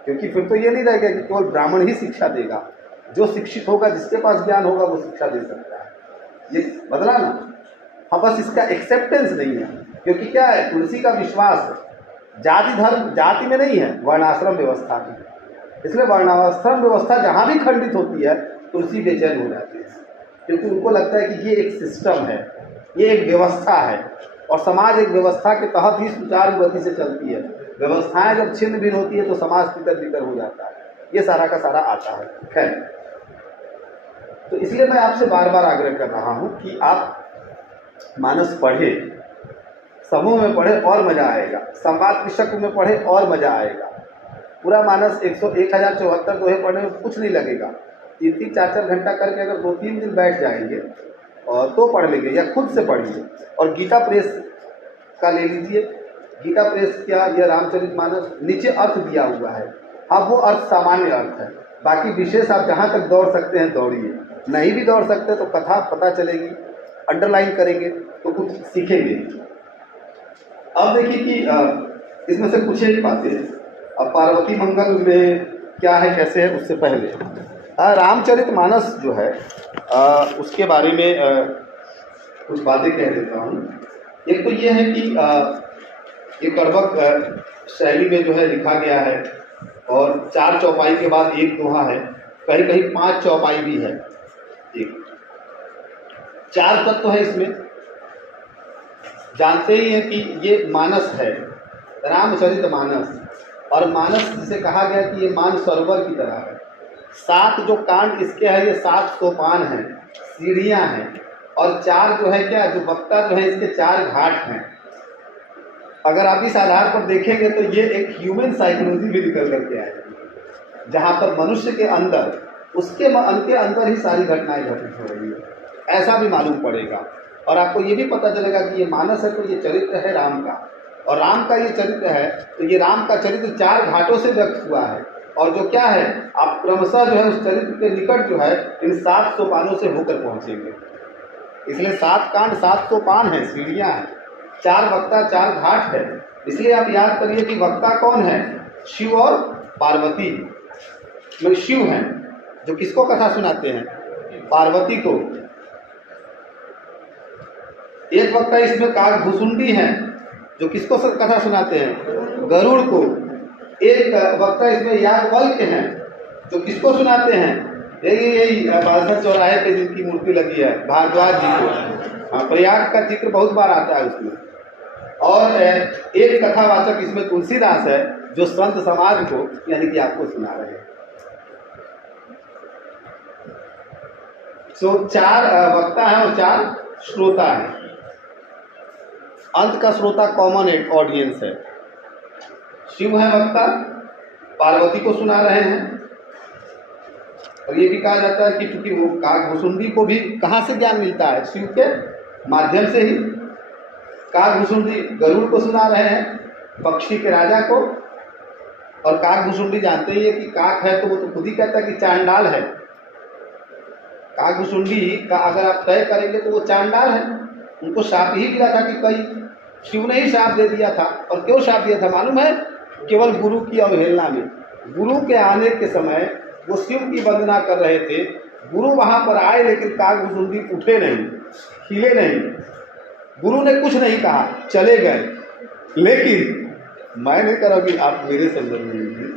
क्योंकि फिर तो ये नहीं रहेगा कि केवल ब्राह्मण ही शिक्षा देगा, जो शिक्षित होगा, जिसके पास ज्ञान होगा, वो शिक्षा दे सकता है। ये बदला ना। हाँ, बस इसका एक्सेप्टेंस नहीं है, क्योंकि क्या है, तुलसी का विश्वास जाति धर्म जाति में नहीं है, वर्णाश्रम व्यवस्था में। इसलिए वर्णाश्रम व्यवस्था जहाँ भी खंडित होती है, तुलसी बेचैन हो जाती है, क्योंकि उनको लगता है कि ये एक सिस्टम है, ये एक व्यवस्था है, और समाज एक व्यवस्था के तहत ही सुचारू गति से चलती है। व्यवस्थाएं जब छिन्न भिन्न होती है तो समाज तितर बितर हो जाता है। ये सारा का सारा आता है। खैर, तो इसलिए मैं आपसे बार बार आग्रह कर रहा हूँ कि आप मानस पढ़े, समूह में पढ़े और मज़ा आएगा, संवाद की शक्ल में पढ़े और मज़ा आएगा। पूरा मानस 1074 दोहे पढ़ने में कुछ नहीं लगेगा। 3-3, 4-4 घंटा करके अगर 2-3 दिन बैठ जाएंगे और तो पढ़ लेंगे, या खुद से पढ़िए। और गीता प्रेस का ले लीजिए, गीता प्रेस क्या, यह रामचरितमानस, नीचे अर्थ दिया हुआ है। हाँ, वो अर्थ सामान्य अर्थ है, बाकी विशेष आप जहाँ तक दौड़ सकते हैं दौड़िए, नहीं भी दौड़ सकते तो कथा पता चलेगी, अंडरलाइन करेंगे तो कुछ सीखेंगे। अब देखिए कि इसमें से कुछ एक बातें, अब पार्वती मंगल में क्या है कैसे है, उससे पहले रामचरितमानस जो है उसके बारे में कुछ बातें कह देता हूँ। एक तो ये है कि ये कर्मक शैली में जो है लिखा गया है और 4 चौपाई के बाद 1 दोहा है, कहीं कहीं 5 चौपाई भी है। एक 4 तत्व है इसमें। जानते ही हैं कि ये मानस है, रामचरितमानस, और मानस जिसे कहा गया कि ये मान सरोवर की तरह है। 7 जो कांड इसके हैं ये 7 सोपान हैं, सीढ़ियाँ हैं, और 4 जो है क्या, जो वक्ता जो है इसके 4 घाट हैं। अगर आप इस आधार पर देखेंगे तो ये एक ह्यूमन साइकोलॉजी भी निकल करके आएगी, जहाँ पर मनुष्य के अंदर उसके मन के अंदर ही सारी घटनाएं घटित हो रही है, ऐसा भी मालूम पड़ेगा। और आपको ये भी पता चलेगा कि ये मानस है तो ये चरित्र है राम का, और राम का ये चरित्र है तो ये राम का चरित्र 4 घाटों से व्यक्त हुआ है। और जो क्या है, आप क्रमशः जो है उस चरित्र के निकट जो है इन 7 सोपानों से होकर पहुँचेंगे। इसलिए 7 कांड 7 सोपान हैं, सीढ़ियाँ हैं, 4 वक्ता 4 घाट है। इसलिए आप याद करिए कि वक्ता कौन है, शिव और पार्वती। मतलब शिव हैं जो किसको कथा सुनाते हैं, पार्वती को। एक वक्ता इसमें काकभुसुंडी हैं जो किसको कथा सुनाते हैं, गरुड़ को। एक वक्ता इसमें याज्ञवल्क्य हैं जो किसको सुनाते हैं, यही बालसर चौराहे पे जिनकी मूर्ति लगी है, भारद्वाज जी को। हाँ, प्रयाग का जिक्र बहुत बार आता है उसमें। और एक कथावाचक इसमें तुलसीदास है जो संत समाज को यानी कि आपको सुना रहे हैं। सो 4 वक्ता हैं और 4 श्रोता हैं। अंत का श्रोता कॉमन ऑडियंस है। शिव है वक्ता, पार्वती को सुना रहे हैं। और ये भी कहा जाता है कि चूंकि वो काकभुसुंडी को भी कहाँ से ज्ञान मिलता है, शिव के माध्यम से ही। काकभुसुंडी गरुड़ को सुना रहे हैं, पक्षी के राजा को। और काकभुसुंडी जानते ही है कि काक है तो वो तो खुद ही कहता है कि चांडाल है। काकभुसुंडी का अगर आप तय करेंगे तो वो चांडाल है। उनको शाप ही मिला था कि कई शिव ने ही शाप दे दिया था। और क्यों शाप दिया था मालूम है, केवल गुरु की अवहेलना में। गुरु के आने के समय वो शिव की वंदना कर रहे थे, गुरु वहां पर आए लेकिन काकभुसुंडी उठे नहीं, हिले नहीं। गुरु ने कुछ नहीं कहा, चले गए। लेकिन मैं नहीं कह रहा कि आप मेरे संदर्भ में लीजिए,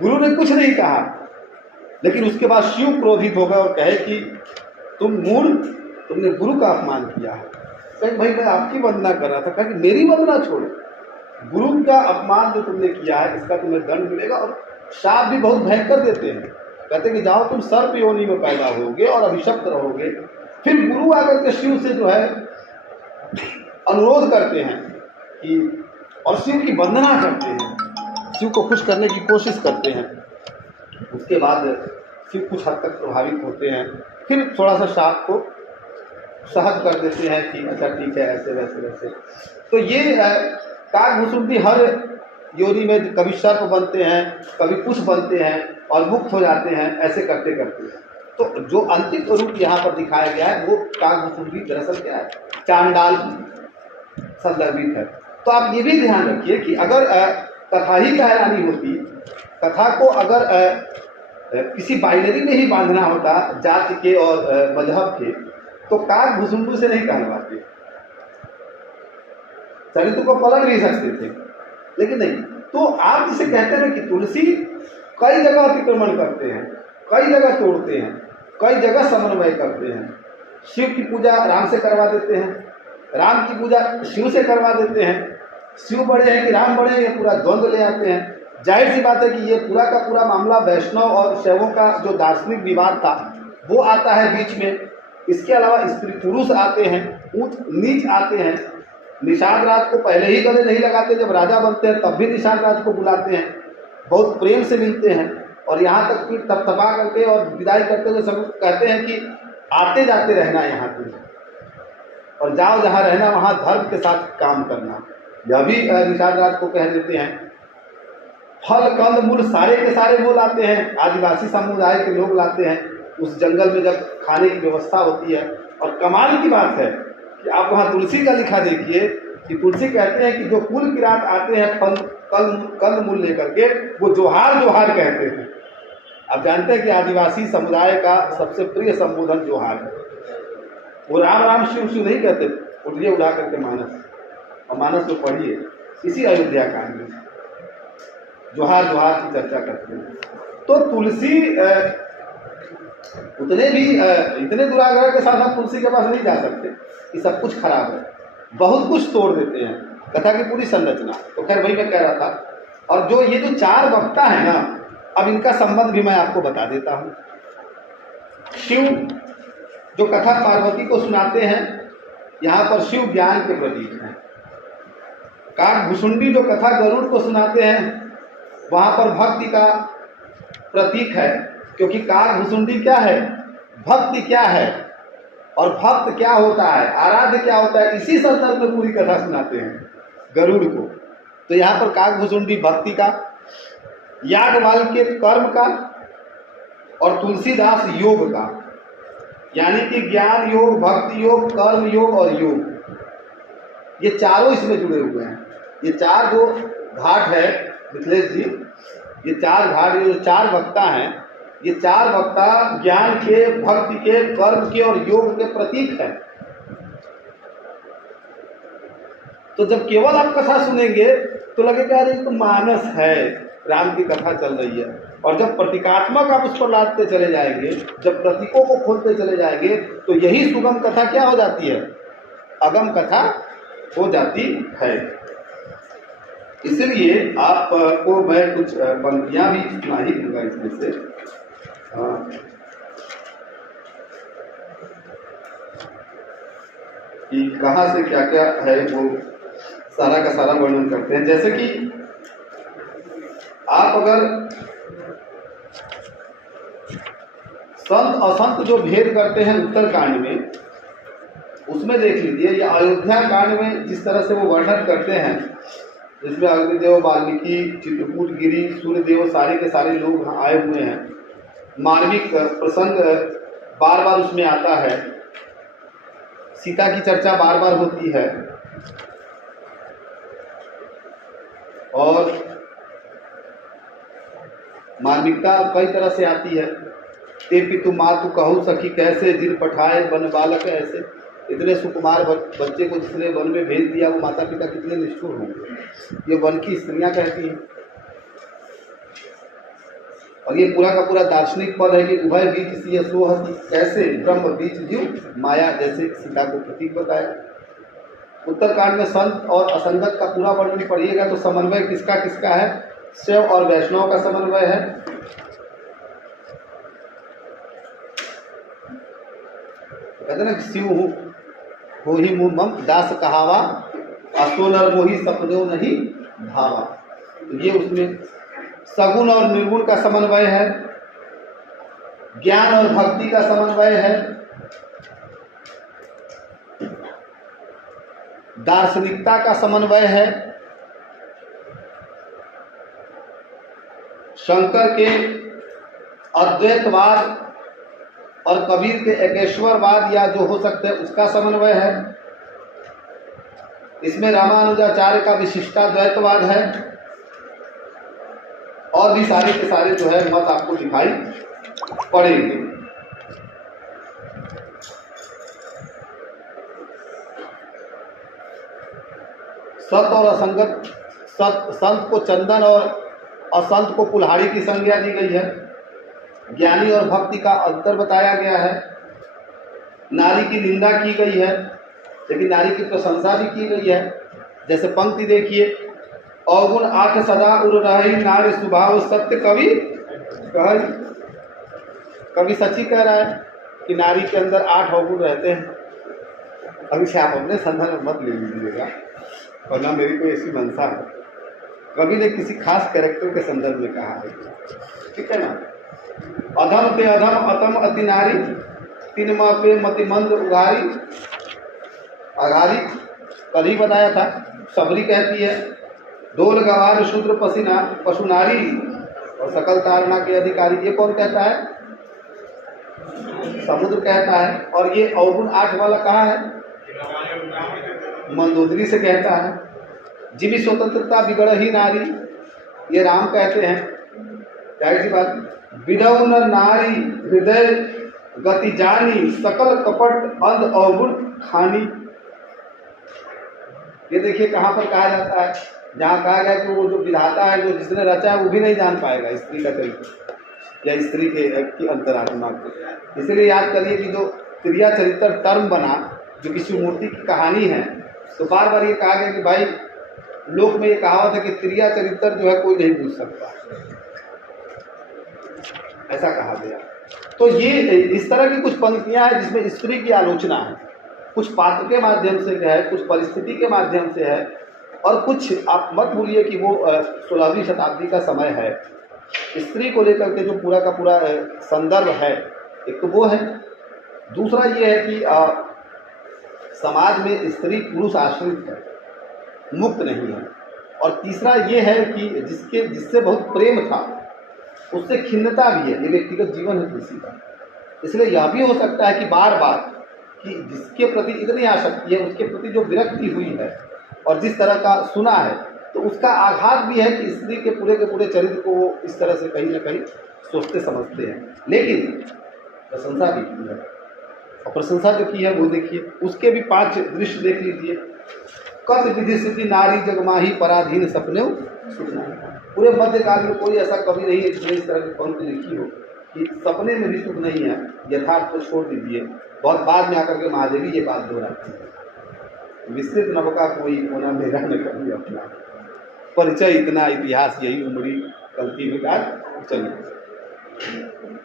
गुरु ने कुछ नहीं कहा, लेकिन उसके बाद शिव क्रोधित हो गए और कहे कि तुम मूर्ख, तुमने गुरु का अपमान किया है। कहीं भाई मैं आपकी वंदना कर रहा था, कहा कि मेरी वंदना छोड़ो, गुरु का अपमान जो तुमने किया है इसका तुम्हें दंड मिलेगा। और शाप भी बहुत भयंकर देते हैं, कहते हैं कि जाओ तुम सर्प योनि में पैदा होगे और अभिशप्त रहोगे। फिर गुरु आकर के शिव से जो है अनुरोध करते हैं कि, और शिव की वंदना करते हैं, शिव को खुश करने की कोशिश करते हैं। उसके बाद शिव कुछ हद तक प्रभावित होते हैं, फिर थोड़ा सा शाप को सहज कर देते हैं कि अच्छा ठीक है, ऐसे वैसे वैसे। तो ये काकभुसुंडी हर योनि में कभी सर्प बनते हैं, कभी कुछ बनते हैं और मुक्त हो जाते हैं, ऐसे करते करते। तो जो अंतिम रूप यहाँ पर दिखाया गया है वो काकभुसुंडी दरअसल क्या है, चांडाल संदर्भित है। तो आप ये भी ध्यान रखिए कि अगर कथा ही कहलानी होती, कथा को अगर किसी बाइनरी में ही बांधना होता, जाति के और मजहब के, तो काकभुसुंडी से नहीं कहलवाते, चरित्र को पलट नहीं सकते थे, लेकिन नहीं। तो आप जिसे कहते हैं कि तुलसी कई जगह अतिक्रमण करते हैं, कई जगह तोड़ते हैं, कई जगह समन्वय करते हैं। शिव की पूजा राम से करवा देते हैं, राम की पूजा शिव से करवा देते हैं। शिव बड़े हैं कि राम बड़े हैं, ये पूरा द्वंद्व ले आते हैं। जाहिर सी बात है कि ये पूरा का पूरा मामला वैष्णव और शैवों का जो दार्शनिक विवाद था वो आता है बीच में। इसके अलावा स्त्री पुरुष आते हैं, ऊंच नीच आते हैं। निषाद राज को पहले ही गले नहीं लगाते, जब राजा बनते हैं तब भी निषाद राज को बुलाते हैं, बहुत प्रेम से मिलते हैं। और यहाँ तक कि थपथपा करके और विदाई करते हुए सब कहते हैं कि आते जाते रहना यहाँ पे, और जाओ जहाँ रहना वहाँ धर्म के साथ काम करना। यह भी निषाद राज को कह देते हैं। फल कंद मूल सारे के सारे वो लाते हैं, आदिवासी समुदाय के लोग लाते हैं उस जंगल में जब खाने की व्यवस्था होती है। और कमाल की बात है कि आप वहाँ तुलसी का लिखा देखिए कि तुलसी कहते हैं कि जो कुल की रात आते हैं फल कंद मूल लेकर के, वो जोहार जोहार कहते हैं। आप जानते हैं कि आदिवासी समुदाय का सबसे प्रिय संबोधन जोहार है। वो राम राम शिव शिव नहीं कहते, उठिए उड़ा करके मानस, और मानस को पढ़िए, इसी अयोध्या कांड में जोहार जोहार की चर्चा करते हैं। तो तुलसी इतने दुराग्रह के साथ आप तुलसी के पास नहीं जा सकते कि सब कुछ खराब है, बहुत कुछ तोड़ देते हैं कथा की पूरी संरचना। तो खैर वही मैं कह रहा था। और जो ये जो 4 वक्ता है ना, अब इनका संबंध भी मैं आपको बता देता हूँ। शिव जो कथा पार्वती को सुनाते हैं, यहाँ पर शिव ज्ञान के प्रतीक हैं। काकभुसुंडी जो कथा गरुड़ को सुनाते हैं, वहाँ पर भक्ति का प्रतीक है, क्योंकि काकभुसुंडी क्या है, भक्ति क्या है और भक्त क्या होता है, आराध्य क्या होता है, इसी संदर्भ में पूरी कथा सुनाते हैं गरुड़ को। तो यहाँ पर काकभुसुंडी भक्ति का, याज्ञवल्क्य कर्म का और तुलसीदास योग का, यानी कि ज्ञान योग, भक्ति योग, कर्म योग और योग, ये चारों इसमें जुड़े हुए हैं। ये 4 जो घाट है मिथिलेश जी, ये 4 घाट, ये जो 4 वक्ता हैं, ये 4 वक्ता ज्ञान के, भक्ति के, कर्म के और योग के प्रतीक हैं। तो जब केवल आप कथा सुनेंगे तो लगेगा अरे तो मानस है, राम की कथा चल रही है। और जब प्रतीकात्मक आप उस पर लादते चले जाएंगे, जब प्रतीकों को खोलते चले जाएंगे, तो यही सुगम कथा क्या हो जाती है, अगम कथा हो जाती है। इसलिए आपको मैं कुछ पंक्तियां भी सुना ही दूंगा इसमें से। कि कहाँ से क्या क्या है वो सारा का सारा वर्णन करते हैं। जैसे कि आप अगर संत असंत जो भेद करते हैं उत्तर कांड में, उसमें देख लीजिए, या अयोध्या कांड में जिस तरह से वो वर्णन करते हैं, जिसमें अग्निदेव, वाल्मीकि, चित्रकूट गिरी, सूर्यदेव, सारे के सारे लोग वहाँ आए हुए हैं। मार्मिक प्रसंग बार बार उसमें आता है, सीता की चर्चा बार बार होती है, और मार्मिकता कई तरह से आती है। ते पितु मातु कहु सखी कैसे, जिन पठाए वन बालक ऐसे। इतने सुकुमार बच्चे को जिसने वन में भेज दिया, वो माता पिता कितने निष्ठुर होंगे, ये वन की स्त्रियां कहती हैं। और ये पूरा का पूरा दार्शनिक पद है कि उभय बीच सिय सोह, कैसे ब्रह्म बीच जीव माया, जैसे सीता को प्रतीक बताया। उत्तरकांड में संत और असंगत का पूरा वर्णन पढ़िएगा तो समन्वय किसका किसका है, शैव और वैष्णव का समन्वय है। कहते ना शिव हो ही मुँह मम दास कहावा, असो नर मोही सपनों नहीं भावा। तो ये उसमें सगुण और निर्गुण का समन्वय है, ज्ञान और भक्ति का समन्वय है, दार्शनिकता का समन्वय है, शंकर के अद्वैतवाद और कबीर के एकेश्वरवाद या जो हो सकते हैं उसका समन्वय है। इसमें रामानुजाचार्य का विशिष्टाद्वैतवाद है, और भी सारे के सारे जो है मत आपको दिखाई पड़ेंगे। सत और असंगत, संत को चंदन और असंत को कुल्हाड़ी की संज्ञा दी गई है। ज्ञानी और भक्ति का अंतर बताया गया है। नारी की निंदा की गई है, लेकिन नारी की प्रशंसा भी की गई है। जैसे पंक्ति देखिए, अवगुण 8 सदा उर रही, नारी स्वभाव सत्य कवि कह। कवि सच्ची कह रहा है कि नारी के अंदर 8 अवगुण रहते हैं। अभी से आप अपने संदर्भ मत ले लीजिएगा, वरना मेरी कोई ऐसी मंशा है। कवि ने किसी खास कैरेक्टर के संदर्भ में कहा है, ठीक है ना। अधम ते अधम अतम अति नारी, तीन माँ पे मतिमंद उगारी। अघारी कल ही बताया था, सबरी कहती है, डोल गवार शूद्र पसीना पशु नारी और सकल तारणा के अधिकारी। ये कौन कहता है? समुद्र कहता है। और ये अवगुण 8 वाला कहाँ है? मंदोदरी से कहता है। जीवी स्वतंत्रता बिगड़ ही नारी, ये राम कहते हैं। जाहिर सी बात, विधव न नारी हृदय गति जानी, सकल कपट अंध अवगुण खानी। ये देखिए कहाँ पर कहा जाता है, जहाँ कहा गया कि वो जो विधाता है, जो जिसने रचा है, वो भी नहीं जान पाएगा स्त्री का चरित्र या स्त्री की अंतरात्मा को। इसलिए याद करिए कि जो क्रिया चरित्र टर्म बना, जो किसी मूर्ति की कहानी है, तो बार बार ये कहा गया कि भाई लोक में ये कहावत है कि क्रिया चरित्र जो है कोई नहीं पूछ सकता, ऐसा कहा गया। तो ये इस तरह की कुछ पंक्तियां हैं जिसमें स्त्री की आलोचना है, कुछ पात्र के माध्यम से है, कुछ परिस्थिति के माध्यम से है, और कुछ आप मत भूलिए कि वो 16वीं शताब्दी का समय है। स्त्री को लेकर के जो पूरा का पूरा संदर्भ है, एक तो वो है, दूसरा ये है कि समाज में स्त्री पुरुष आश्रित है, मुक्त नहीं है, और तीसरा ये है कि जिससे बहुत प्रेम था उससे खिन्नता भी है, ये व्यक्तिगत जीवन है किसी का। इसलिए यह भी हो सकता है कि बार बार कि जिसके प्रति इतनी आसक्ति है, उसके प्रति जो विरक्ति हुई है और जिस तरह का सुना है, तो उसका आघात भी है कि स्त्री के पूरे चरित्र को वो इस तरह से कहीं ना कहीं सोचते समझते हैं। लेकिन प्रशंसा भी की है, और प्रशंसा जो की है वो देखिए, उसके भी 5 दृश्य देख लीजिए। कत विधि सिद्धि नारी जगमाही पराधीन सपने सुखना। पूरे मध्यकाल में कोई ऐसा कवि नहीं है जिसने इस तरह की पंक्ति लिखी हो कि सपने में भी सुख नहीं है, यथार्थ को छोड़ दीजिए। बहुत बाद में आकर के महादेवी ये बात दोहराती है, विस्तृत नभ का कोई कोना मेरा न कभी अपना, परिचय इतना इतिहास यही उमड़ी कल्पी विकास चलिए।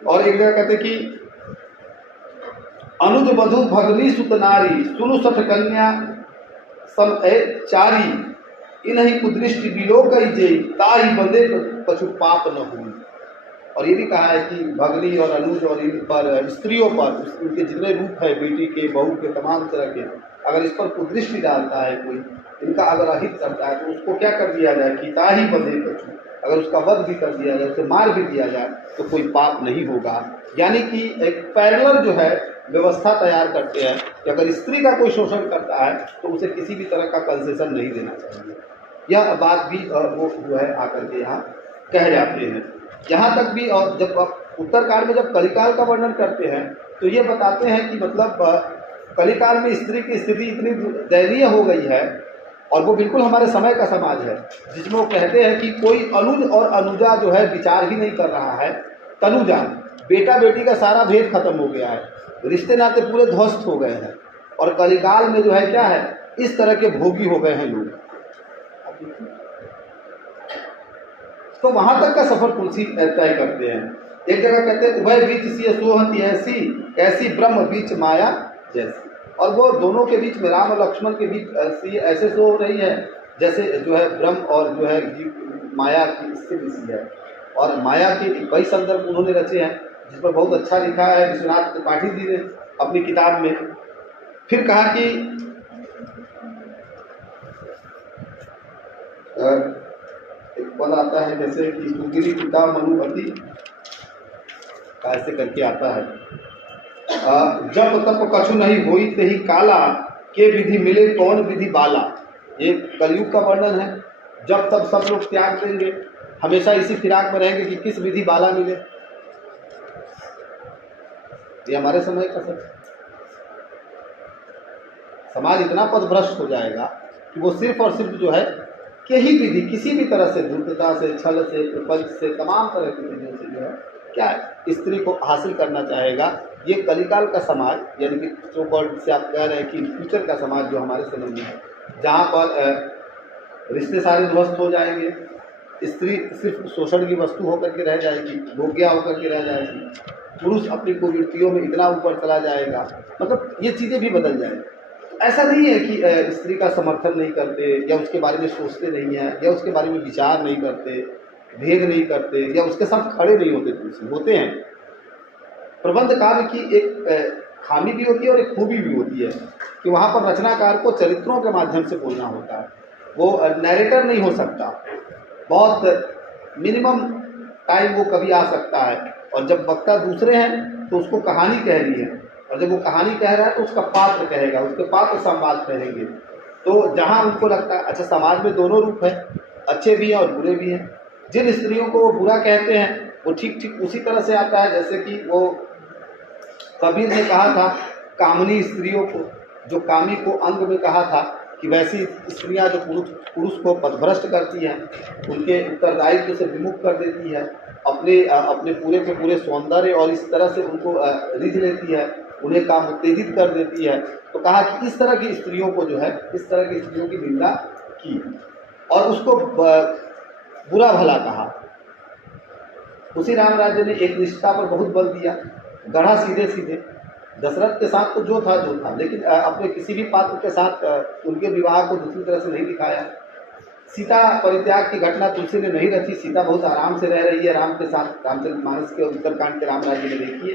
और एक जगह कहते कि अनुज वधु भगनी सुत नारी, सुनु सठ कन्या सम चारी, इन्हीं कुदृष्टि बिलोक जे, ताही बंदे पशु पाप न हुई। और ये भी कहा है कि भगनी और अनुज और इन पर, स्त्रियों पर, उनके जितने रूप है, बेटी के, बहू के, तमाम तरह के, अगर इस पर कुदृष्टि डालता है कोई, इनका अगर अहित करता है, तो उसको क्या कर दिया जाए कि ताही बंदे पशु, अगर उसका वध भी कर दिया जाए, उसे मार भी दिया जाए, तो कोई पाप नहीं होगा। यानी कि एक पैरेलल जो है व्यवस्था तैयार करते हैं कि अगर स्त्री का कोई शोषण करता है तो उसे किसी भी तरह का कंसेशन नहीं देना चाहिए। यह बात भी वो जो है आकर के यहाँ कह जाते हैं। यहाँ तक भी, और जब उत्तरकाल में जब कलिकाल का वर्णन करते हैं तो ये बताते हैं कि मतलब कलिकाल में स्त्री की स्थिति इतनी दयनीय हो गई है, और वो बिल्कुल हमारे समय का समाज है, जिसमें वो कहते हैं कि कोई अनुज और अनुजा जो है विचार ही नहीं कर रहा है। तनुजा, बेटा बेटी का सारा भेद खत्म हो गया है, रिश्ते नाते पूरे ध्वस्त हो गए हैं, और कलिकाल में जो है क्या है, इस तरह के भोगी हो गए हैं लोग। तो वहां तक का सफर तुलसी तय करते हैं। एक जगह कहते हैं उभय बीच सी सोहती ऐसी, ऐसी ब्रह्म बीच माया जैसी, और वो दोनों के बीच में, राम और लक्ष्मण के बीच सी ऐसे सो रही है जैसे जो है ब्रह्म और जो है माया की स्थिति सी है। और माया के कई संदर्भ उन्होंने रचे हैं, जिस पर बहुत अच्छा लिखा है विश्वनाथ त्रिपाठी जी ने अपनी किताब में। फिर कहा कि एक पद आता है जैसे कि सुगिरी पिता मनुपति, ऐसे करके आता है, जब तप कछु नहीं होई ते ही काला, के विधि मिले कौन विधि बाला। ये कलयुग का वर्णन है। जब तब सब लोग त्याग देंगे, हमेशा इसी फिराक में रहेंगे कि किस विधि बाला मिले। ये हमारे समय का सच, समाज इतना पथभ्रष्ट हो जाएगा कि वो सिर्फ और सिर्फ जो है कि ही विधि, किसी भी तरह से धूर्तता से, छल से, प्रपंच से, तमाम तरह की चीज़ों से जो है क्या स्त्री को हासिल करना चाहेगा। ये कलिकाल का समाज, यानी कि जो वर्ड से आप कह रहे हैं कि फ्यूचर का समाज जो हमारे समय में है, जहाँ पर रिश्ते सारे ध्वस्त हो जाएंगे, स्त्री सिर्फ शोषण की वस्तु होकर के रह जाएगी, भोग्या होकर के रह जाएगी, पुरुष अपनी कुवृत्तियों में इतना ऊपर चला जाएगा, मतलब ये चीज़ें भी बदल जाएंगी। ऐसा नहीं है कि स्त्री का समर्थन नहीं करते, या उसके बारे में सोचते नहीं हैं, या उसके बारे में विचार नहीं करते, भेद नहीं करते, या उसके साथ खड़े नहीं होते, तुलसी होते हैं। प्रबंध काव्य की एक खामी भी होती है और एक खूबी भी होती है कि वहाँ पर रचनाकार को चरित्रों के माध्यम से बोलना होता है। वो नैरेटर नहीं हो सकता, बहुत मिनिमम टाइम वो कभी आ सकता है, और जब वक्ता दूसरे हैं तो उसको कहानी कहनी है, और जब वो कहानी कह रहा है तो उसका पात्र कहेगा, उसके पात्र संवाद कहेंगे। तो जहाँ उनको लगता है, अच्छा समाज में दोनों रूप है, अच्छे भी हैं और बुरे भी हैं। जिन स्त्रियों को वो बुरा कहते हैं वो ठीक ठीक उसी तरह से आता है जैसे कि वो कबीर ने कहा था कामनी स्त्रियों को, जो कामी को अंग में कहा था कि वैसी स्त्रियां जो पुरुष को पथभ्रष्ट करती हैं, उनके उत्तरदायित्व से विमुख कर देती है, अपने पूरे के पूरे सौंदर्य और इस तरह से उनको रिझ लेती है, उन्हें काम उत्तेजित कर देती है। तो कहा कि इस तरह की स्त्रियों को जो है, इस तरह की स्त्रियों की निंदा की और उसको बुरा भला कहा। उसी राम राज्य ने एक निष्ठा पर बहुत बल दिया, गढ़ा सीधे सीधे। दशरथ के साथ तो जो था, लेकिन अपने किसी भी पात्र के साथ उनके विवाह को दूसरी तरह से नहीं दिखाया। सीता परित्याग की घटना तुलसी ने नहीं रची। सीता बहुत आराम से रह रही है राम के साथ। रामचरितमानस के उत्तरकांड के राम राज्य में देखिए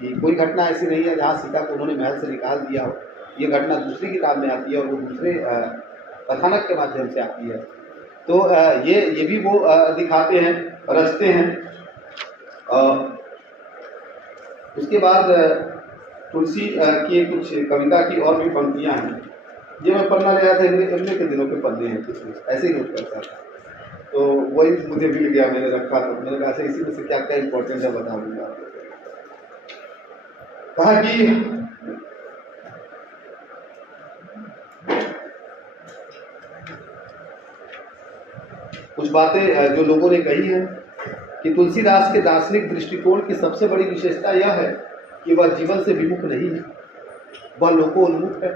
कि कोई घटना ऐसी नहीं है जहाँ सीता को उन्होंने महल से निकाल दिया हो। ये घटना दूसरी किताब में आती है और वो दूसरे कथानक के माध्यम से आती है। तो ये भी वो दिखाते हैं, रचते हैं। उसके बाद तुलसी की कुछ कविता की और भी पंक्तियाँ हैं। ये मैं पढ़ना ले आया था, इनमें के दिनों के पढ़ने हैं, कुछ ऐसे ही नोट करता था, तो वही मुझे मिल गया, मैंने रखा। तो मैंने कहा अच्छा इसी में से क्या क्या इंपॉर्टेंट है बता दूंगा। कहा कि कुछ बातें जो लोगों ने कही हैं कि तुलसीदास के दार्शनिक दृष्टिकोण की सबसे बड़ी विशेषता यह है कि वह जीवन से विमुख नहीं है, वह लोकोन्मुख है।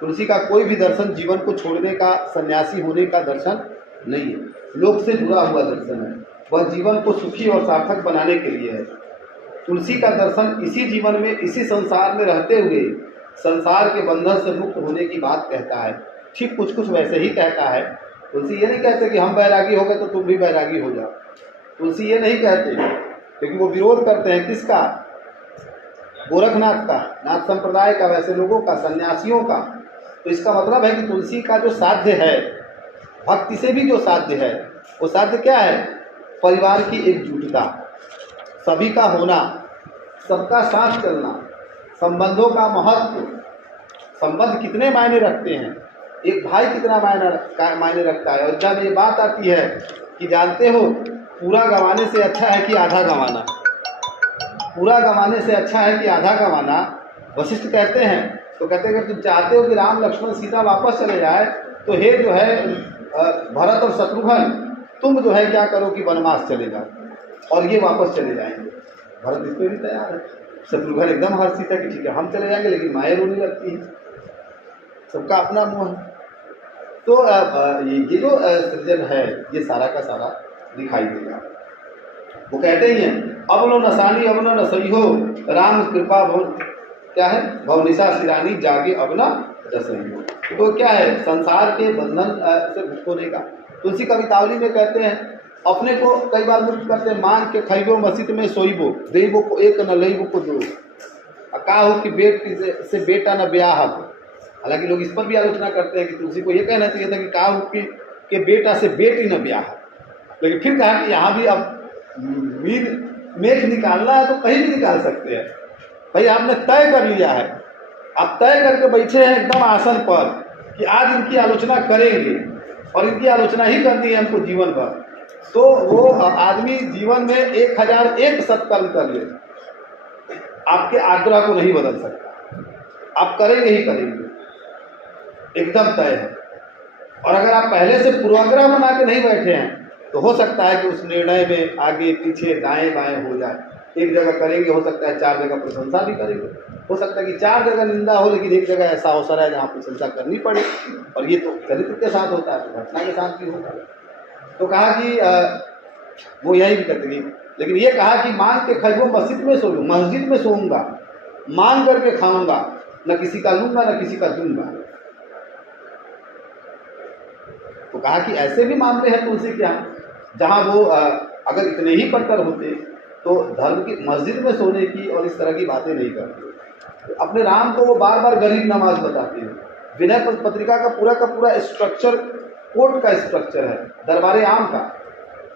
तुलसी का कोई भी दर्शन जीवन को छोड़ने का, सन्यासी होने का दर्शन नहीं है, लोक से जुड़ा हुआ दर्शन है। वह जीवन को सुखी और सार्थक बनाने के लिए है। तुलसी का दर्शन इसी जीवन में, इसी संसार में रहते हुए संसार के बंधन से मुक्त होने की बात कहता है। ठीक कुछ कुछ वैसे ही कहता है। तुलसी ये नहीं कहते कि हम बैरागी हो गए तो तुम भी बैरागी हो जाओ। तुलसी ये नहीं कहते, क्योंकि वो विरोध करते हैं किसका? गोरखनाथ का, नाथ संप्रदाय का, वैसे लोगों का, सन्यासियों का। तो इसका मतलब है कि तुलसी का जो साध्य है, भक्ति से भी जो साध्य है, वो साध्य क्या है? परिवार की एकजुटता, सभी का होना, सबका साथ चलना, संबंधों का महत्व। संबंध कितने मायने रखते हैं, एक भाई कितना मायने रखता है। और जब ये बात आती है कि जानते हो पूरा गंवाने से अच्छा है कि आधा गंवाना, पूरा गंवाने से अच्छा है कि आधा गंवाना, वशिष्ठ कहते हैं। तो कहते हैं अगर तुम चाहते हो कि राम लक्ष्मण सीता वापस चले जाए तो हे जो है भरत और शत्रुघ्न, तुम जो है क्या करो कि वनवास चले जाओ और ये वापस चले जाएंगे। भरत इस पर भी तैयार है, शत्रुघ्न एकदम हर्षित है कि ठीक है हम चले जाएंगे, लेकिन माएँ रोने लगती है, सबका अपना मुँह है। तो ये जो सृजन है ये सारा का सारा दिखाई देगा। वो कहते ही हैं अब लो नसानी अब न सही हो, राम कृपा भवन क्या है, भवनिशा सिरानी जागे अब न रसई हो। तो क्या है, संसार के बंधन से मुक्त होने का। तुलसी कवितावली में कहते हैं अपने को कई बार मुक्त करते हैं। मान के खैबो मस्जिद में सोईबो, देबो को एक न लईबो को दो, का हो कि बेटी से बेटा न ब्याह। हालांकि लोग इस पर भी आलोचना करते हैं कि तुलसी को ये कहना चाहिए था कि का हो कि बेटा से बेटी न ब्याह। लेकिन फिर कहा कि यहाँ भी अब मेघ निकालना है तो कहीं भी निकाल सकते हैं। भाई आपने तय कर लिया है, आप तय करके बैठे हैं एकदम आसन पर कि आज इनकी आलोचना करेंगे और इनकी आलोचना ही करनी है हमको जीवन भर। तो वो आदमी जीवन में 1001 सत्कर्म कर ले, आपके आग्रह को नहीं बदल सकता, आप करेंगे ही करेंगे, एकदम तय है। और अगर आप पहले से पूर्वाग्रह बना के नहीं बैठे हैं तो हो सकता है कि उस निर्णय में आगे पीछे दाएं बाएं हो जाए। एक जगह करेंगे, हो सकता है 4 जगह प्रशंसा भी करेंगे, हो सकता है कि 4 जगह निंदा हो, लेकिन एक जगह ऐसा अवसर है जहाँ प्रशंसा करनी पड़े। और ये तो चरित्र के साथ होता है, तो घटना के साथ भी होता है। तो कहा कि वो यही भी करते हैं, लेकिन ये कहा कि मांग के खैबो मस्जिद में सोऊं, मस्जिद में सोऊंगा, मांग करके खाऊंगा, न किसी का लूंगा न किसी का दूंगा। तो कहा कि ऐसे भी मामले हैं तुलसी के यहाँ जहाँ वो अगर इतने ही पढ़कर होते तो धर्म की मस्जिद में सोने की और इस तरह की बातें नहीं करते। अपने राम को वो बार बार गरीब नवाज बताते हैं। विनय पत्रिका का पूरा स्ट्रक्चर कोर्ट का स्ट्रक्चर है, दरबारे आम का।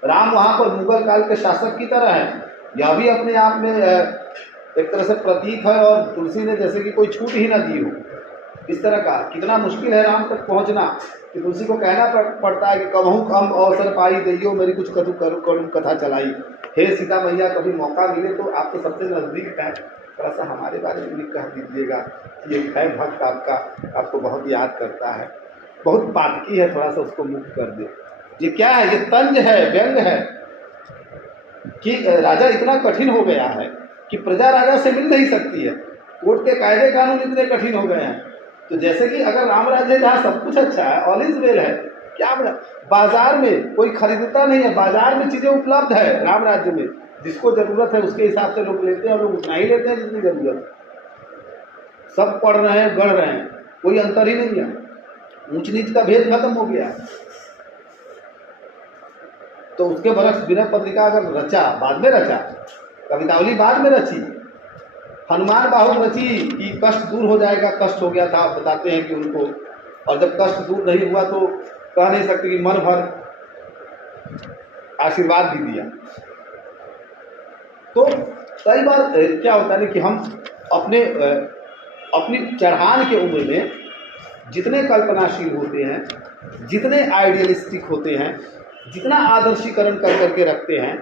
राम वहाँ पर मुगल काल के शासक की तरह है, यह भी अपने आप में एक तरह से प्रतीक है। और तुलसी ने जैसे कि कोई छूट ही ना दी हो, इस तरह का कितना मुश्किल है राम तक पहुँचना कि तुलसी को कहना पड़ता है कि कबहू कम अवसर पाई दैयो मेरी कुछ कथु करूँ कथा चलाई। हे सीता मैया कभी मौका मिले तो आप तो सबसे नज़दीक हैं, थोड़ा सा हमारे बारे में भी कह दीजिएगा। ये है भक्त आपका, आपको बहुत याद करता है, बहुत पातकी है, थोड़ा सा उसको मुक्त कर दे। ये क्या है? ये तंज है, व्यंग है कि राजा इतना कठिन हो गया है कि प्रजा राजा से मिल नहीं सकती है, कोर्ट के कायदे कानून इतने कठिन हो गए हैं। तो जैसे कि अगर राम राज्य जहाँ सब कुछ अच्छा है, ऑल इज वेल है, क्या बाजार में कोई खरीदता नहीं है, बाजार में चीज़ें उपलब्ध है राम राज्य में, जिसको ज़रूरत है उसके हिसाब से लोग लेते हैं, और लोग उतना ही लेते हैं जितनी ज़रूरत है। सब पढ़ रहे हैं, गढ़ रहे हैं, कोई अंतर ही नहीं है, ऊंच नीच का भेद खत्म हो गया। तो उसके बरस विनय पत्रिका अगर रचा, बाद में रचा, कवितावली बाद में रची, हनुमान बाहु रची कि कष्ट दूर हो जाएगा, कष्ट हो गया था, बताते हैं कि उनको, और जब कष्ट दूर नहीं हुआ तो कह नहीं सकते कि मन भर आशीर्वाद भी दिया। तो कई बार क्या होता है कि हम अपनी चढ़ान के उम्र में जितने कल्पनाशील होते हैं, जितने आइडियलिस्टिक होते हैं, जितना आदर्शीकरण कर करके रखते हैं,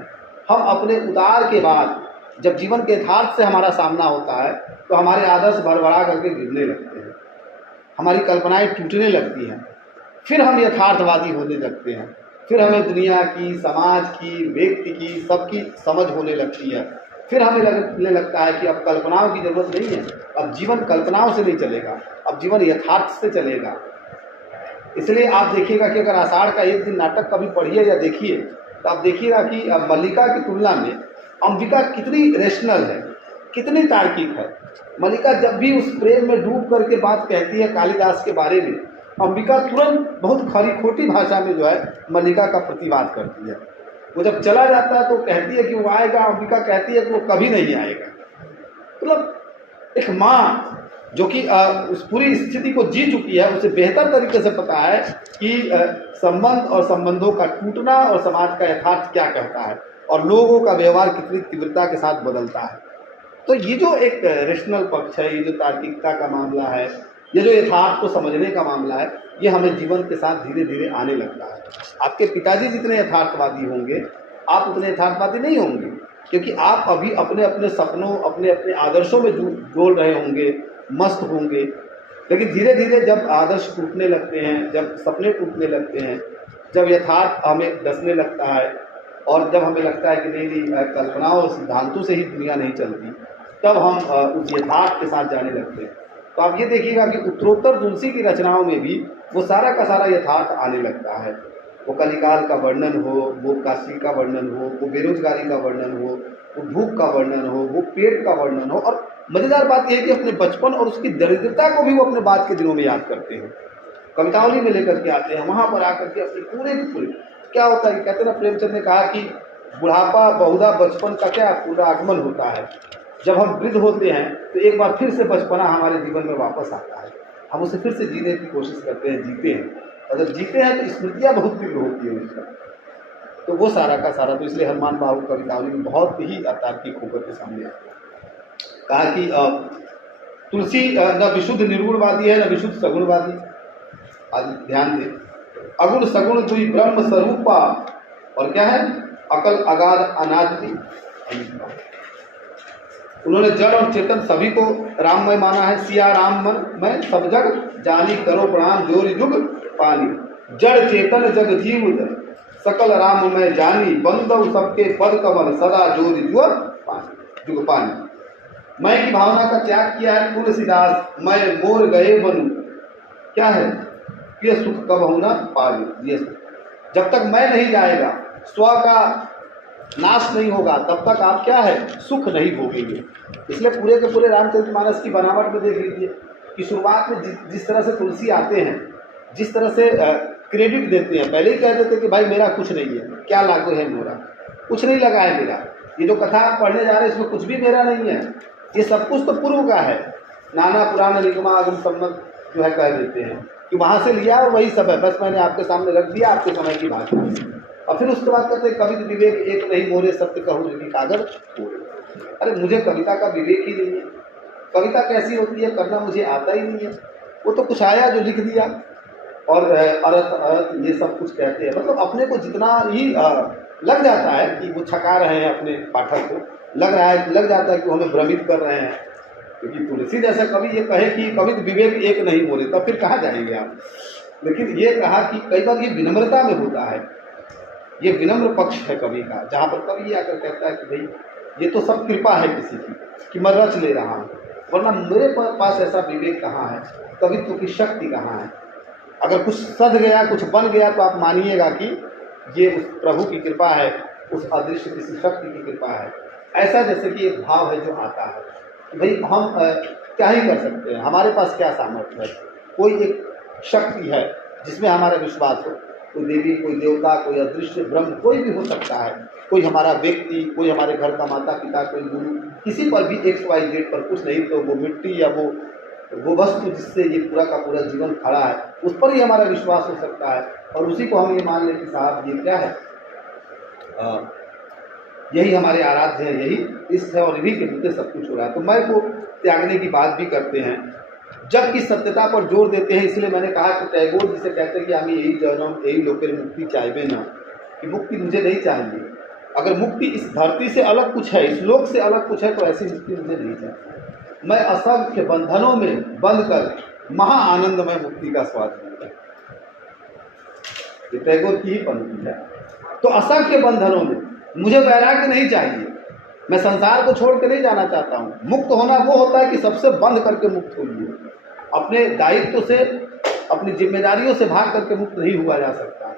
हम अपने उतार के बाद जब जीवन के यथार्थ से हमारा सामना होता है तो हमारे आदर्श भरभरा करके गिरने लगते हैं, हमारी कल्पनाएं टूटने लगती हैं, फिर हम यथार्थवादी होने लगते हैं, फिर हमें दुनिया की, समाज की, व्यक्ति की, सबकी समझ होने लगती है, फिर हमें लगने लगता है कि अब कल्पनाओं की ज़रूरत नहीं है, अब जीवन कल्पनाओं से नहीं चलेगा, अब जीवन यथार्थ से चलेगा। इसलिए आप देखिएगा कि अगर आषाढ़ का एक दिन नाटक कभी पढ़िए या देखिए तो आप देखिएगा कि मल्लिका की तुलना में अंबिका कितनी रेशनल है, कितनी तार्किक है। मल्लिका जब भी उस प्रेम में डूब करके बात कहती है कालिदास के बारे में, अंबिका तुरंत बहुत खरी खोटी भाषा में जो है मल्लिका का प्रतिवाद करती है। वो जब चला जाता है तो कहती है कि वो आएगा, अंबिका कहती है कि वो कभी नहीं आएगा। मतलब एक माँ जो कि उस पूरी स्थिति को जी चुकी है, उसे बेहतर तरीके से पता है कि संबंध और संबंधों का टूटना और समाज का यथार्थ क्या कहता है और लोगों का व्यवहार कितनी तीव्रता के साथ बदलता है। तो ये जो एक रेशनल पक्ष है, ये जो तार्किकता का मामला है, ये जो यथार्थ को समझने का मामला है, ये हमें जीवन के साथ धीरे धीरे आने लगता है। आपके पिताजी जितने यथार्थवादी होंगे, आप उतने यथार्थवादी नहीं होंगे, क्योंकि आप अभी अपने अपने सपनों, अपने अपने आदर्शों में डोल रहे होंगे, मस्त होंगे। लेकिन धीरे धीरे जब आदर्श टूटने लगते हैं, जब सपने टूटने लगते हैं, जब यथार्थ हमें डसने लगता है और जब हमें लगता है कि नहीं कल्पनाओं और सिद्धांतों से ही दुनिया नहीं चलती, तब हम उस यथार्थ के साथ जाने लगते हैं। तो आप ये देखिएगा कि उत्तरोत्तर तुलसी की रचनाओं में भी वो सारा का सारा यथार्थ आने लगता है। वो कलिकाल का वर्णन हो, वो काशी का वर्णन हो, वो बेरोजगारी का वर्णन हो, वो भूख का वर्णन हो, वो पेट का वर्णन हो। और मज़ेदार बात यह है कि अपने बचपन और उसकी दरिद्रता को भी वो अपने बाद के दिनों में याद करते हैं, कवितावली में लेकर के आते हैं। वहाँ पर आकर के अपने पूरे के पूरे क्या होता है, कहते हैं ना, प्रेमचंद ने कहा कि बुढ़ापा बहुधा बचपन का क्या पूरा आगमन होता है। जब हम वृद्ध होते हैं तो एक बार फिर से बचपना हमारे जीवन में वापस आता है, हम उसे फिर से जीने की कोशिश करते हैं, जीते हैं। अगर जीते हैं तो स्मृतियाँ बहुत तीव्र होती है उसका। तो वो सारा का सारा, तो इसलिए हनुमान बाबू कवितावली में बहुत ही अतार्किक होकर के सामने आता है। कहा कि तुलसी न विशुद्ध निर्गुणवादी है, न विशुद्ध सगुणवादी। आज ध्यान दें, अगुण सगुण दुई ब्रह्म स्वरूपा, और क्या है, अकल अगाध अनादि। उन्होंने जड़ और चेतन सभी को राममय माना है। सिया राम मन मैं सब जग जानी, करो प्रणाम जोर जुग पानी। जड़ चेतन जग जीव सकल राम मैं जानी, बंदव सबके पद कमल सदा जोर जुग पानी। मैं की भावना का त्याग किया है तुलसीदास, मैं मोर गए बनूं। क्या है, ये सुख कब होना पालू। ये जब तक मैं नहीं जाएगा, स्व का नाश नहीं होगा, तब तक आप क्या है, सुख नहीं भोगेंगे। इसलिए पूरे के पूरे रामचरितमानस की बनावट में देख लीजिए कि शुरुआत में जिस तरह से तुलसी आते हैं, जिस तरह से क्रेडिट देते हैं, पहले ही कह देते कि भाई मेरा कुछ नहीं है, क्या लागू है, मेरा कुछ नहीं लगा है, मेरा ये जो कथा आप पढ़ने जा रहे हैं इसमें कुछ भी मेरा नहीं है, ये सब कुछ तो पूर्व का है। नाना पुराण निगमा आगम सम्मत जो है कह देते हैं कि वहाँ से लिया और वही सब है, बस मैंने आपके सामने रख दिया आपके समय की बात। और फिर उसके बाद कहते हैं कवि विवेक एक नहीं मोरे सत्य कहूँ लिखी कागज। अरे मुझे कविता का विवेक ही नहीं है, कविता कैसी होती है करना मुझे आता ही नहीं है। वो तो कुछ आया जो लिख दिया और अर्थ ये सब कुछ कहते हैं। मतलब अपने को जितना ही लग जाता है कि वो छका रहे हैं अपने पाठक को, लग जाता है कि वो हमें भ्रमित कर रहे हैं, क्योंकि तुलसी जैसा कवि ये कहे कि कवि विवेक एक नहीं बोले, तब फिर कहाँ जाएंगे आप। लेकिन ये कहा कि कई बार ये विनम्रता में होता है, ये विनम्र पक्ष है कवि का, जहाँ पर कवि ये आकर कहता है कि भाई ये तो सब कृपा है किसी की कि मैं रच ले रहा हूँ, वरना मेरे पास ऐसा विवेक कहाँ है, कवित्व की शक्ति कहाँ है। अगर कुछ सध गया, कुछ बन गया, तो आप मानिएगा कि ये उस प्रभु की कृपा है, उस अदृश्य किसी शक्ति की कृपा है। ऐसा जैसे कि एक भाव है जो आता है कि भाई हम क्या ही कर सकते हैं, हमारे पास क्या सामर्थ्य है। कोई एक शक्ति है जिसमें हमारा विश्वास हो, कोई देवी, कोई देवता, कोई अदृश्य ब्रह्म, कोई भी हो सकता है, कोई हमारा व्यक्ति, कोई हमारे घर का माता पिता, कोई गुरु, किसी पर भी XYZ पर कुछ नहीं तो वो मिट्टी या वो वस्तु जिससे ये पूरा का पूरा जीवन खड़ा है, उस पर ही हमारा विश्वास हो सकता है, और उसी को हम ये मान लें कि साहब ये क्या है, यही हमारे आराध्य है, यही इष्ट है, और इन्हीं के मुद्दे सब कुछ हो रहा है। तो मैं को त्यागने की बात भी करते हैं, जब की सत्यता पर जोर देते हैं। इसलिए मैंने कहा कि टैगोर जिसे कहते हैं कि हमें यही जन्म यही लोकेर मुक्ति चाहिए ना, कि मुक्ति मुझे नहीं चाहिए। अगर मुक्ति इस धरती से अलग कुछ है, इस लोक से अलग कुछ है, तो ऐसी मुक्ति मुझे नहीं चाहिए। मैं असंख्य बंधनों में बंध कर महा आनंदमय मुक्ति का स्वाद लूंगा। ये टैगोर की ही पंक्ति है। तो असंख्य बंधनों में मुझे वैराग्य नहीं चाहिए, मैं संसार को छोड़ के नहीं जाना चाहता हूँ। मुक्त होना वो होता है कि सबसे बंध करके मुक्त होइए, अपने दायित्व से, अपनी जिम्मेदारियों से भाग करके मुक्त नहीं हुआ जा सकता।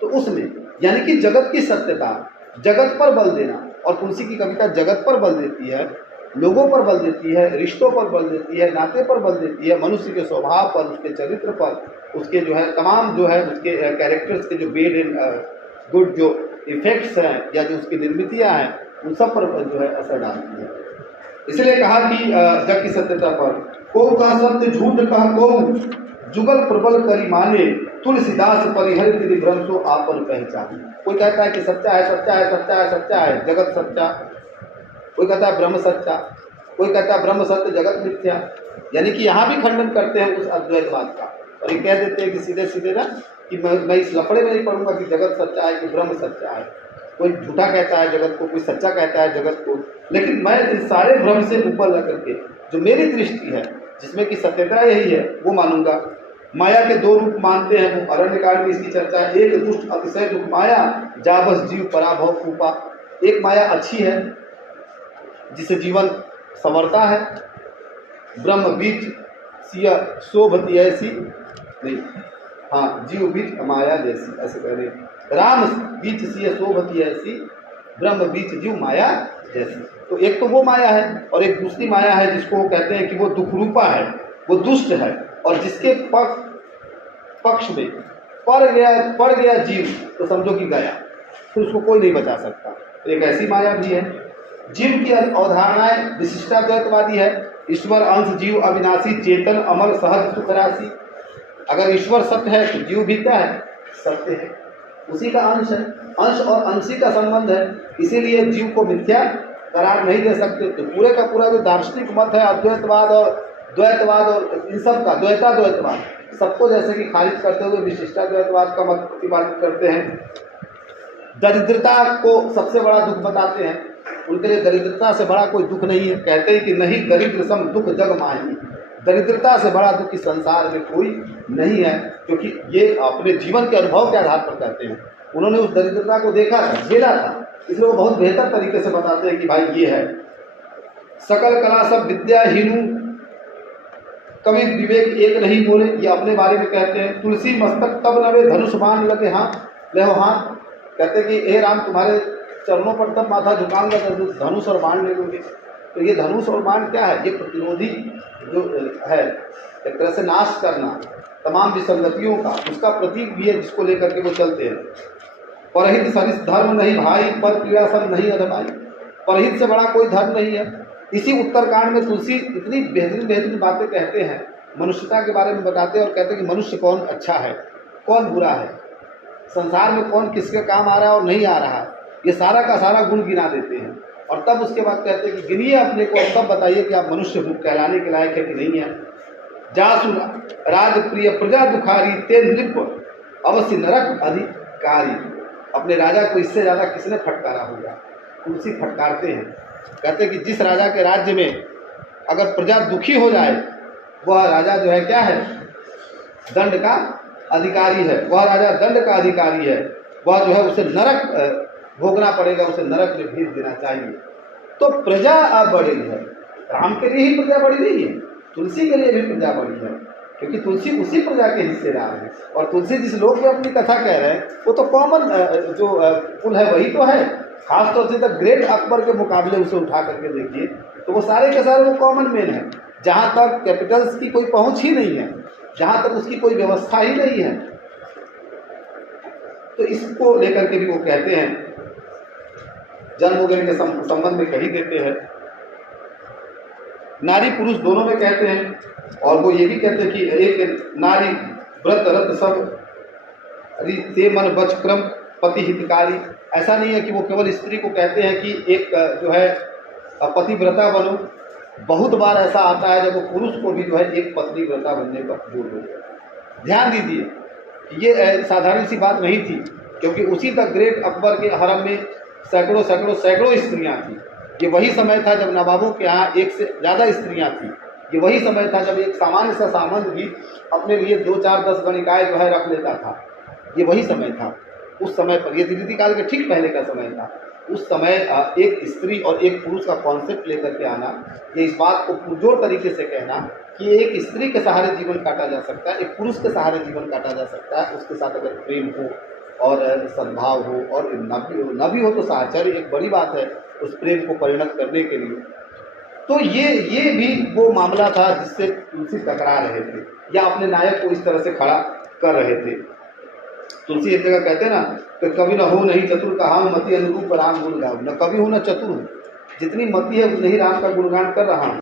तो उसमें यानी कि जगत की सत्यता, जगत पर बल देना, और तुलसी की कविता जगत पर बल देती है, लोगों पर बल देती है, रिश्तों पर बल देती है, नाते पर बल देती है, मनुष्य के स्वभाव पर, उसके चरित्र पर, उसके जो है तमाम जो है उसके कैरेक्टर्स के जो बेड एंड गुड जो इफेक्ट्स हैं या जो उसकी निर्मितियाँ हैं, उन सब पर जो है असर डालती है। इसलिए कहा कि जग की सत्यता पर को का सत्य झूठ का को जुगल प्रबल करी माने, तुलसीदास परिहरित भ्रम सो आपन पहचान। कोई कहता है कि सच्चा है, सच्चा है, सच्चा है, सच्चा है, जगत सच्चा, कोई कहता है ब्रह्म सच्चा, कोई कहता है ब्रह्म सत्य जगत मिथ्या। यानी कि यहाँ भी खंडन करते हैं उस अद्वैतवाद का, और ये कह देते हैं कि सीधे सीधे ना कि मैं इस लफड़े में नहीं पढ़ूंगा कि जगत सच्चा है कि ब्रह्म सच्चा है। कोई झूठा कहता है जगत को, कोई सच्चा कहता है जगत को, लेकिन मैं इन सारे भ्रम से ऊपर लग करके जो मेरी दृष्टि है, जिसमें कि सत्यता यही है, वो मानूंगा। माया के दो रूप मानते हैं वो, अरण्यकांड में इसकी चर्चा है। एक दुष्ट अतिशय दुख माया, जा बस जीव पराभव कूपा। एक माया अच्छी है जिसे जीवन संवरता है, ब्रह्म बीच सिया शोभती ऐसी नहीं, हाँ जीव बीच माया जैसी, ऐसे कह रहे। राम बीच सिया शोभती ऐसी, ब्रह्म बीच जीव माया जैसी। तो एक तो वो माया है, और एक दूसरी माया है जिसको कहते हैं कि वो दुख रूपा है, वो दुष्ट है, और जिसके पक्ष में पड़ गया जीव तो समझो कि गया, फिर उसको कोई नहीं बचा सकता। तो एक ऐसी माया भी है। जीव की अवधारणाएं विशिष्टाद्वैतवादी है। ईश्वर अंश जीव अविनाशी, चेतन अमर सहज सुख राशि। अगर ईश्वर सत्य है तो जीव भी क्या है, सत्य है, उसी का अंश है, अंश और अंशी का संबंध है। इसीलिए जीव को मिथ्या करार नहीं दे सकते। तो पूरे का पूरा जो दार्शनिक मत है अद्वैतवाद और द्वैतवाद और इन सब का द्वैताद्वैतवाद, सबको जैसे कि खारिज करते हुए विशिष्टाद्वैतवाद का मत प्रतिपादित करते हैं। दरिद्रता को सबसे बड़ा दुख बताते हैं, उनके लिए दरिद्रता से बड़ा कोई दुख नहीं है। कहते हैं कि नहीं दरिद्र सम दुख जग माही, दरिद्रता से बड़ा दुख इस संसार में कोई नहीं है, क्योंकि ये अपने जीवन के अनुभव के आधार पर कहते हैं। उन्होंने उस दरिद्रता को देखा था, झेला था, इसलिए वो बहुत बेहतर तरीके से बताते हैं कि भाई ये है। सकल कला सब विद्याहीनु, कवि विवेक एक नहीं बोले, ये अपने बारे में कहते हैं। तुलसी मस्तक तब नवे धनुष बाण लगे हाथ, ले हाथ, कहते हैं कि हे राम तुम्हारे चरणों पर तब माथा झुकाऊंगा जब धनुष और बाण ले लोगे। तो ये धनुष और बाण क्या है, ये प्रतिरोधी जो है, एक तरह से नाश करना तमाम विसंगतियों का, उसका प्रतीक भी है जिसको लेकर के वो चलते हैं। परहित सरिस धर्म नहीं भाई, पर क्रिया सब नहीं अधमाई। परहित से बड़ा कोई धर्म नहीं है। इसी उत्तरकांड में तुलसी इतनी बेहतरीन बेहतरीन बातें कहते हैं, मनुष्यता के बारे में बताते हैं और कहते हैं कि मनुष्य कौन अच्छा है कौन बुरा है, संसार में कौन किसके काम आ रहा है और नहीं आ रहा है, ये सारा का सारा गुण गिना देते हैं। और तब उसके बाद कहते हैं कि गिनिए अपने को और तब बताइए कि आप मनुष्य कहलाने के लायक है कि नहीं है। जासु राज प्रिय प्रजा दुखारी, ते नृप अवश्य नरक अधिकारी। अपने राजा को इससे ज़्यादा किसने फटकारा होगा? तुलसी फटकारते हैं, कहते हैं कि जिस राजा के राज्य में अगर प्रजा दुखी हो जाए, वह राजा जो है क्या है? दंड का अधिकारी है। वह राजा दंड का अधिकारी है। वह जो है उसे नरक भोगना पड़ेगा, उसे नरक में भेज देना चाहिए। तो प्रजा बड़ी है। राम के लिए ही प्रजा बड़ी नहीं है, तुलसी के लिए भी प्रजा बड़ी है, क्योंकि तुलसी उसी प्रजा के हिस्सेदार है। और तुलसी जिस लोग में अपनी कथा कह रहे हैं वो तो कॉमन जो कुल है वही तो है। खासतौर से द ग्रेट अकबर के मुकाबले उसे उठा करके देखिए तो वो सारे के सारे वो कॉमन मैन है, जहाँ तक कैपिटल्स की कोई पहुँच ही नहीं है, जहाँ तक उसकी कोई व्यवस्था ही नहीं है। तो इसको लेकर के भी वो कहते हैं, जन्म वगैरह के संबंध में कही देते हैं, नारी पुरुष दोनों में कहते हैं। और वो ये भी कहते हैं कि एक नारी व्रत रत सब ते मन बच क्रम पति हितकारी। ऐसा नहीं है कि वो केवल स्त्री को कहते हैं कि एक जो है पतिव्रता बनो। बहुत बार ऐसा आता है जब वो पुरुष को भी जो है एक पतिव्रता बनने पर जोर देते। ध्यान दीजिए, ये साधारण सी बात नहीं थी, क्योंकि उसी द ग्रेट अकबर के हरम में सैकड़ों सैकड़ों सैकड़ों स्त्रियाँ थीं। ये वही समय था जब नवाबों के यहाँ एक से ज़्यादा स्त्रियाँ थीं। ये वही समय था जब एक सामान्य सा सामंत भी अपने लिए 2 4 10 गणिकाएँ जो है रख लेता था। ये वही समय था। उस समय पर, ये रीति काल के ठीक पहले का समय था। उस समय एक स्त्री और एक पुरुष का कॉन्सेप्ट लेकर के आना, ये इस बात को पुरजोर तरीके से कहना कि एक स्त्री के सहारे जीवन काटा जा सकता है, एक पुरुष के सहारे जीवन काटा जा सकता है, उसके साथ अगर प्रेम हो और सद्भाव हो और न भी हो तो साहचर्य एक बड़ी बात है उस प्रेम को परिणत करने के लिए। तो ये भी वो मामला था जिससे तुलसी टकरा रहे थे या अपने नायक को इस तरह से खड़ा कर रहे थे। तुलसी एक जगह कहते हैं ना कि कभी न हो नहीं चतुर कहा मति अनुरूप राम गुण गाओ। न कवि हूँ न चतुर हूँ, जितनी मति है उतने ही राम का गुणगान कर रहा हूँ।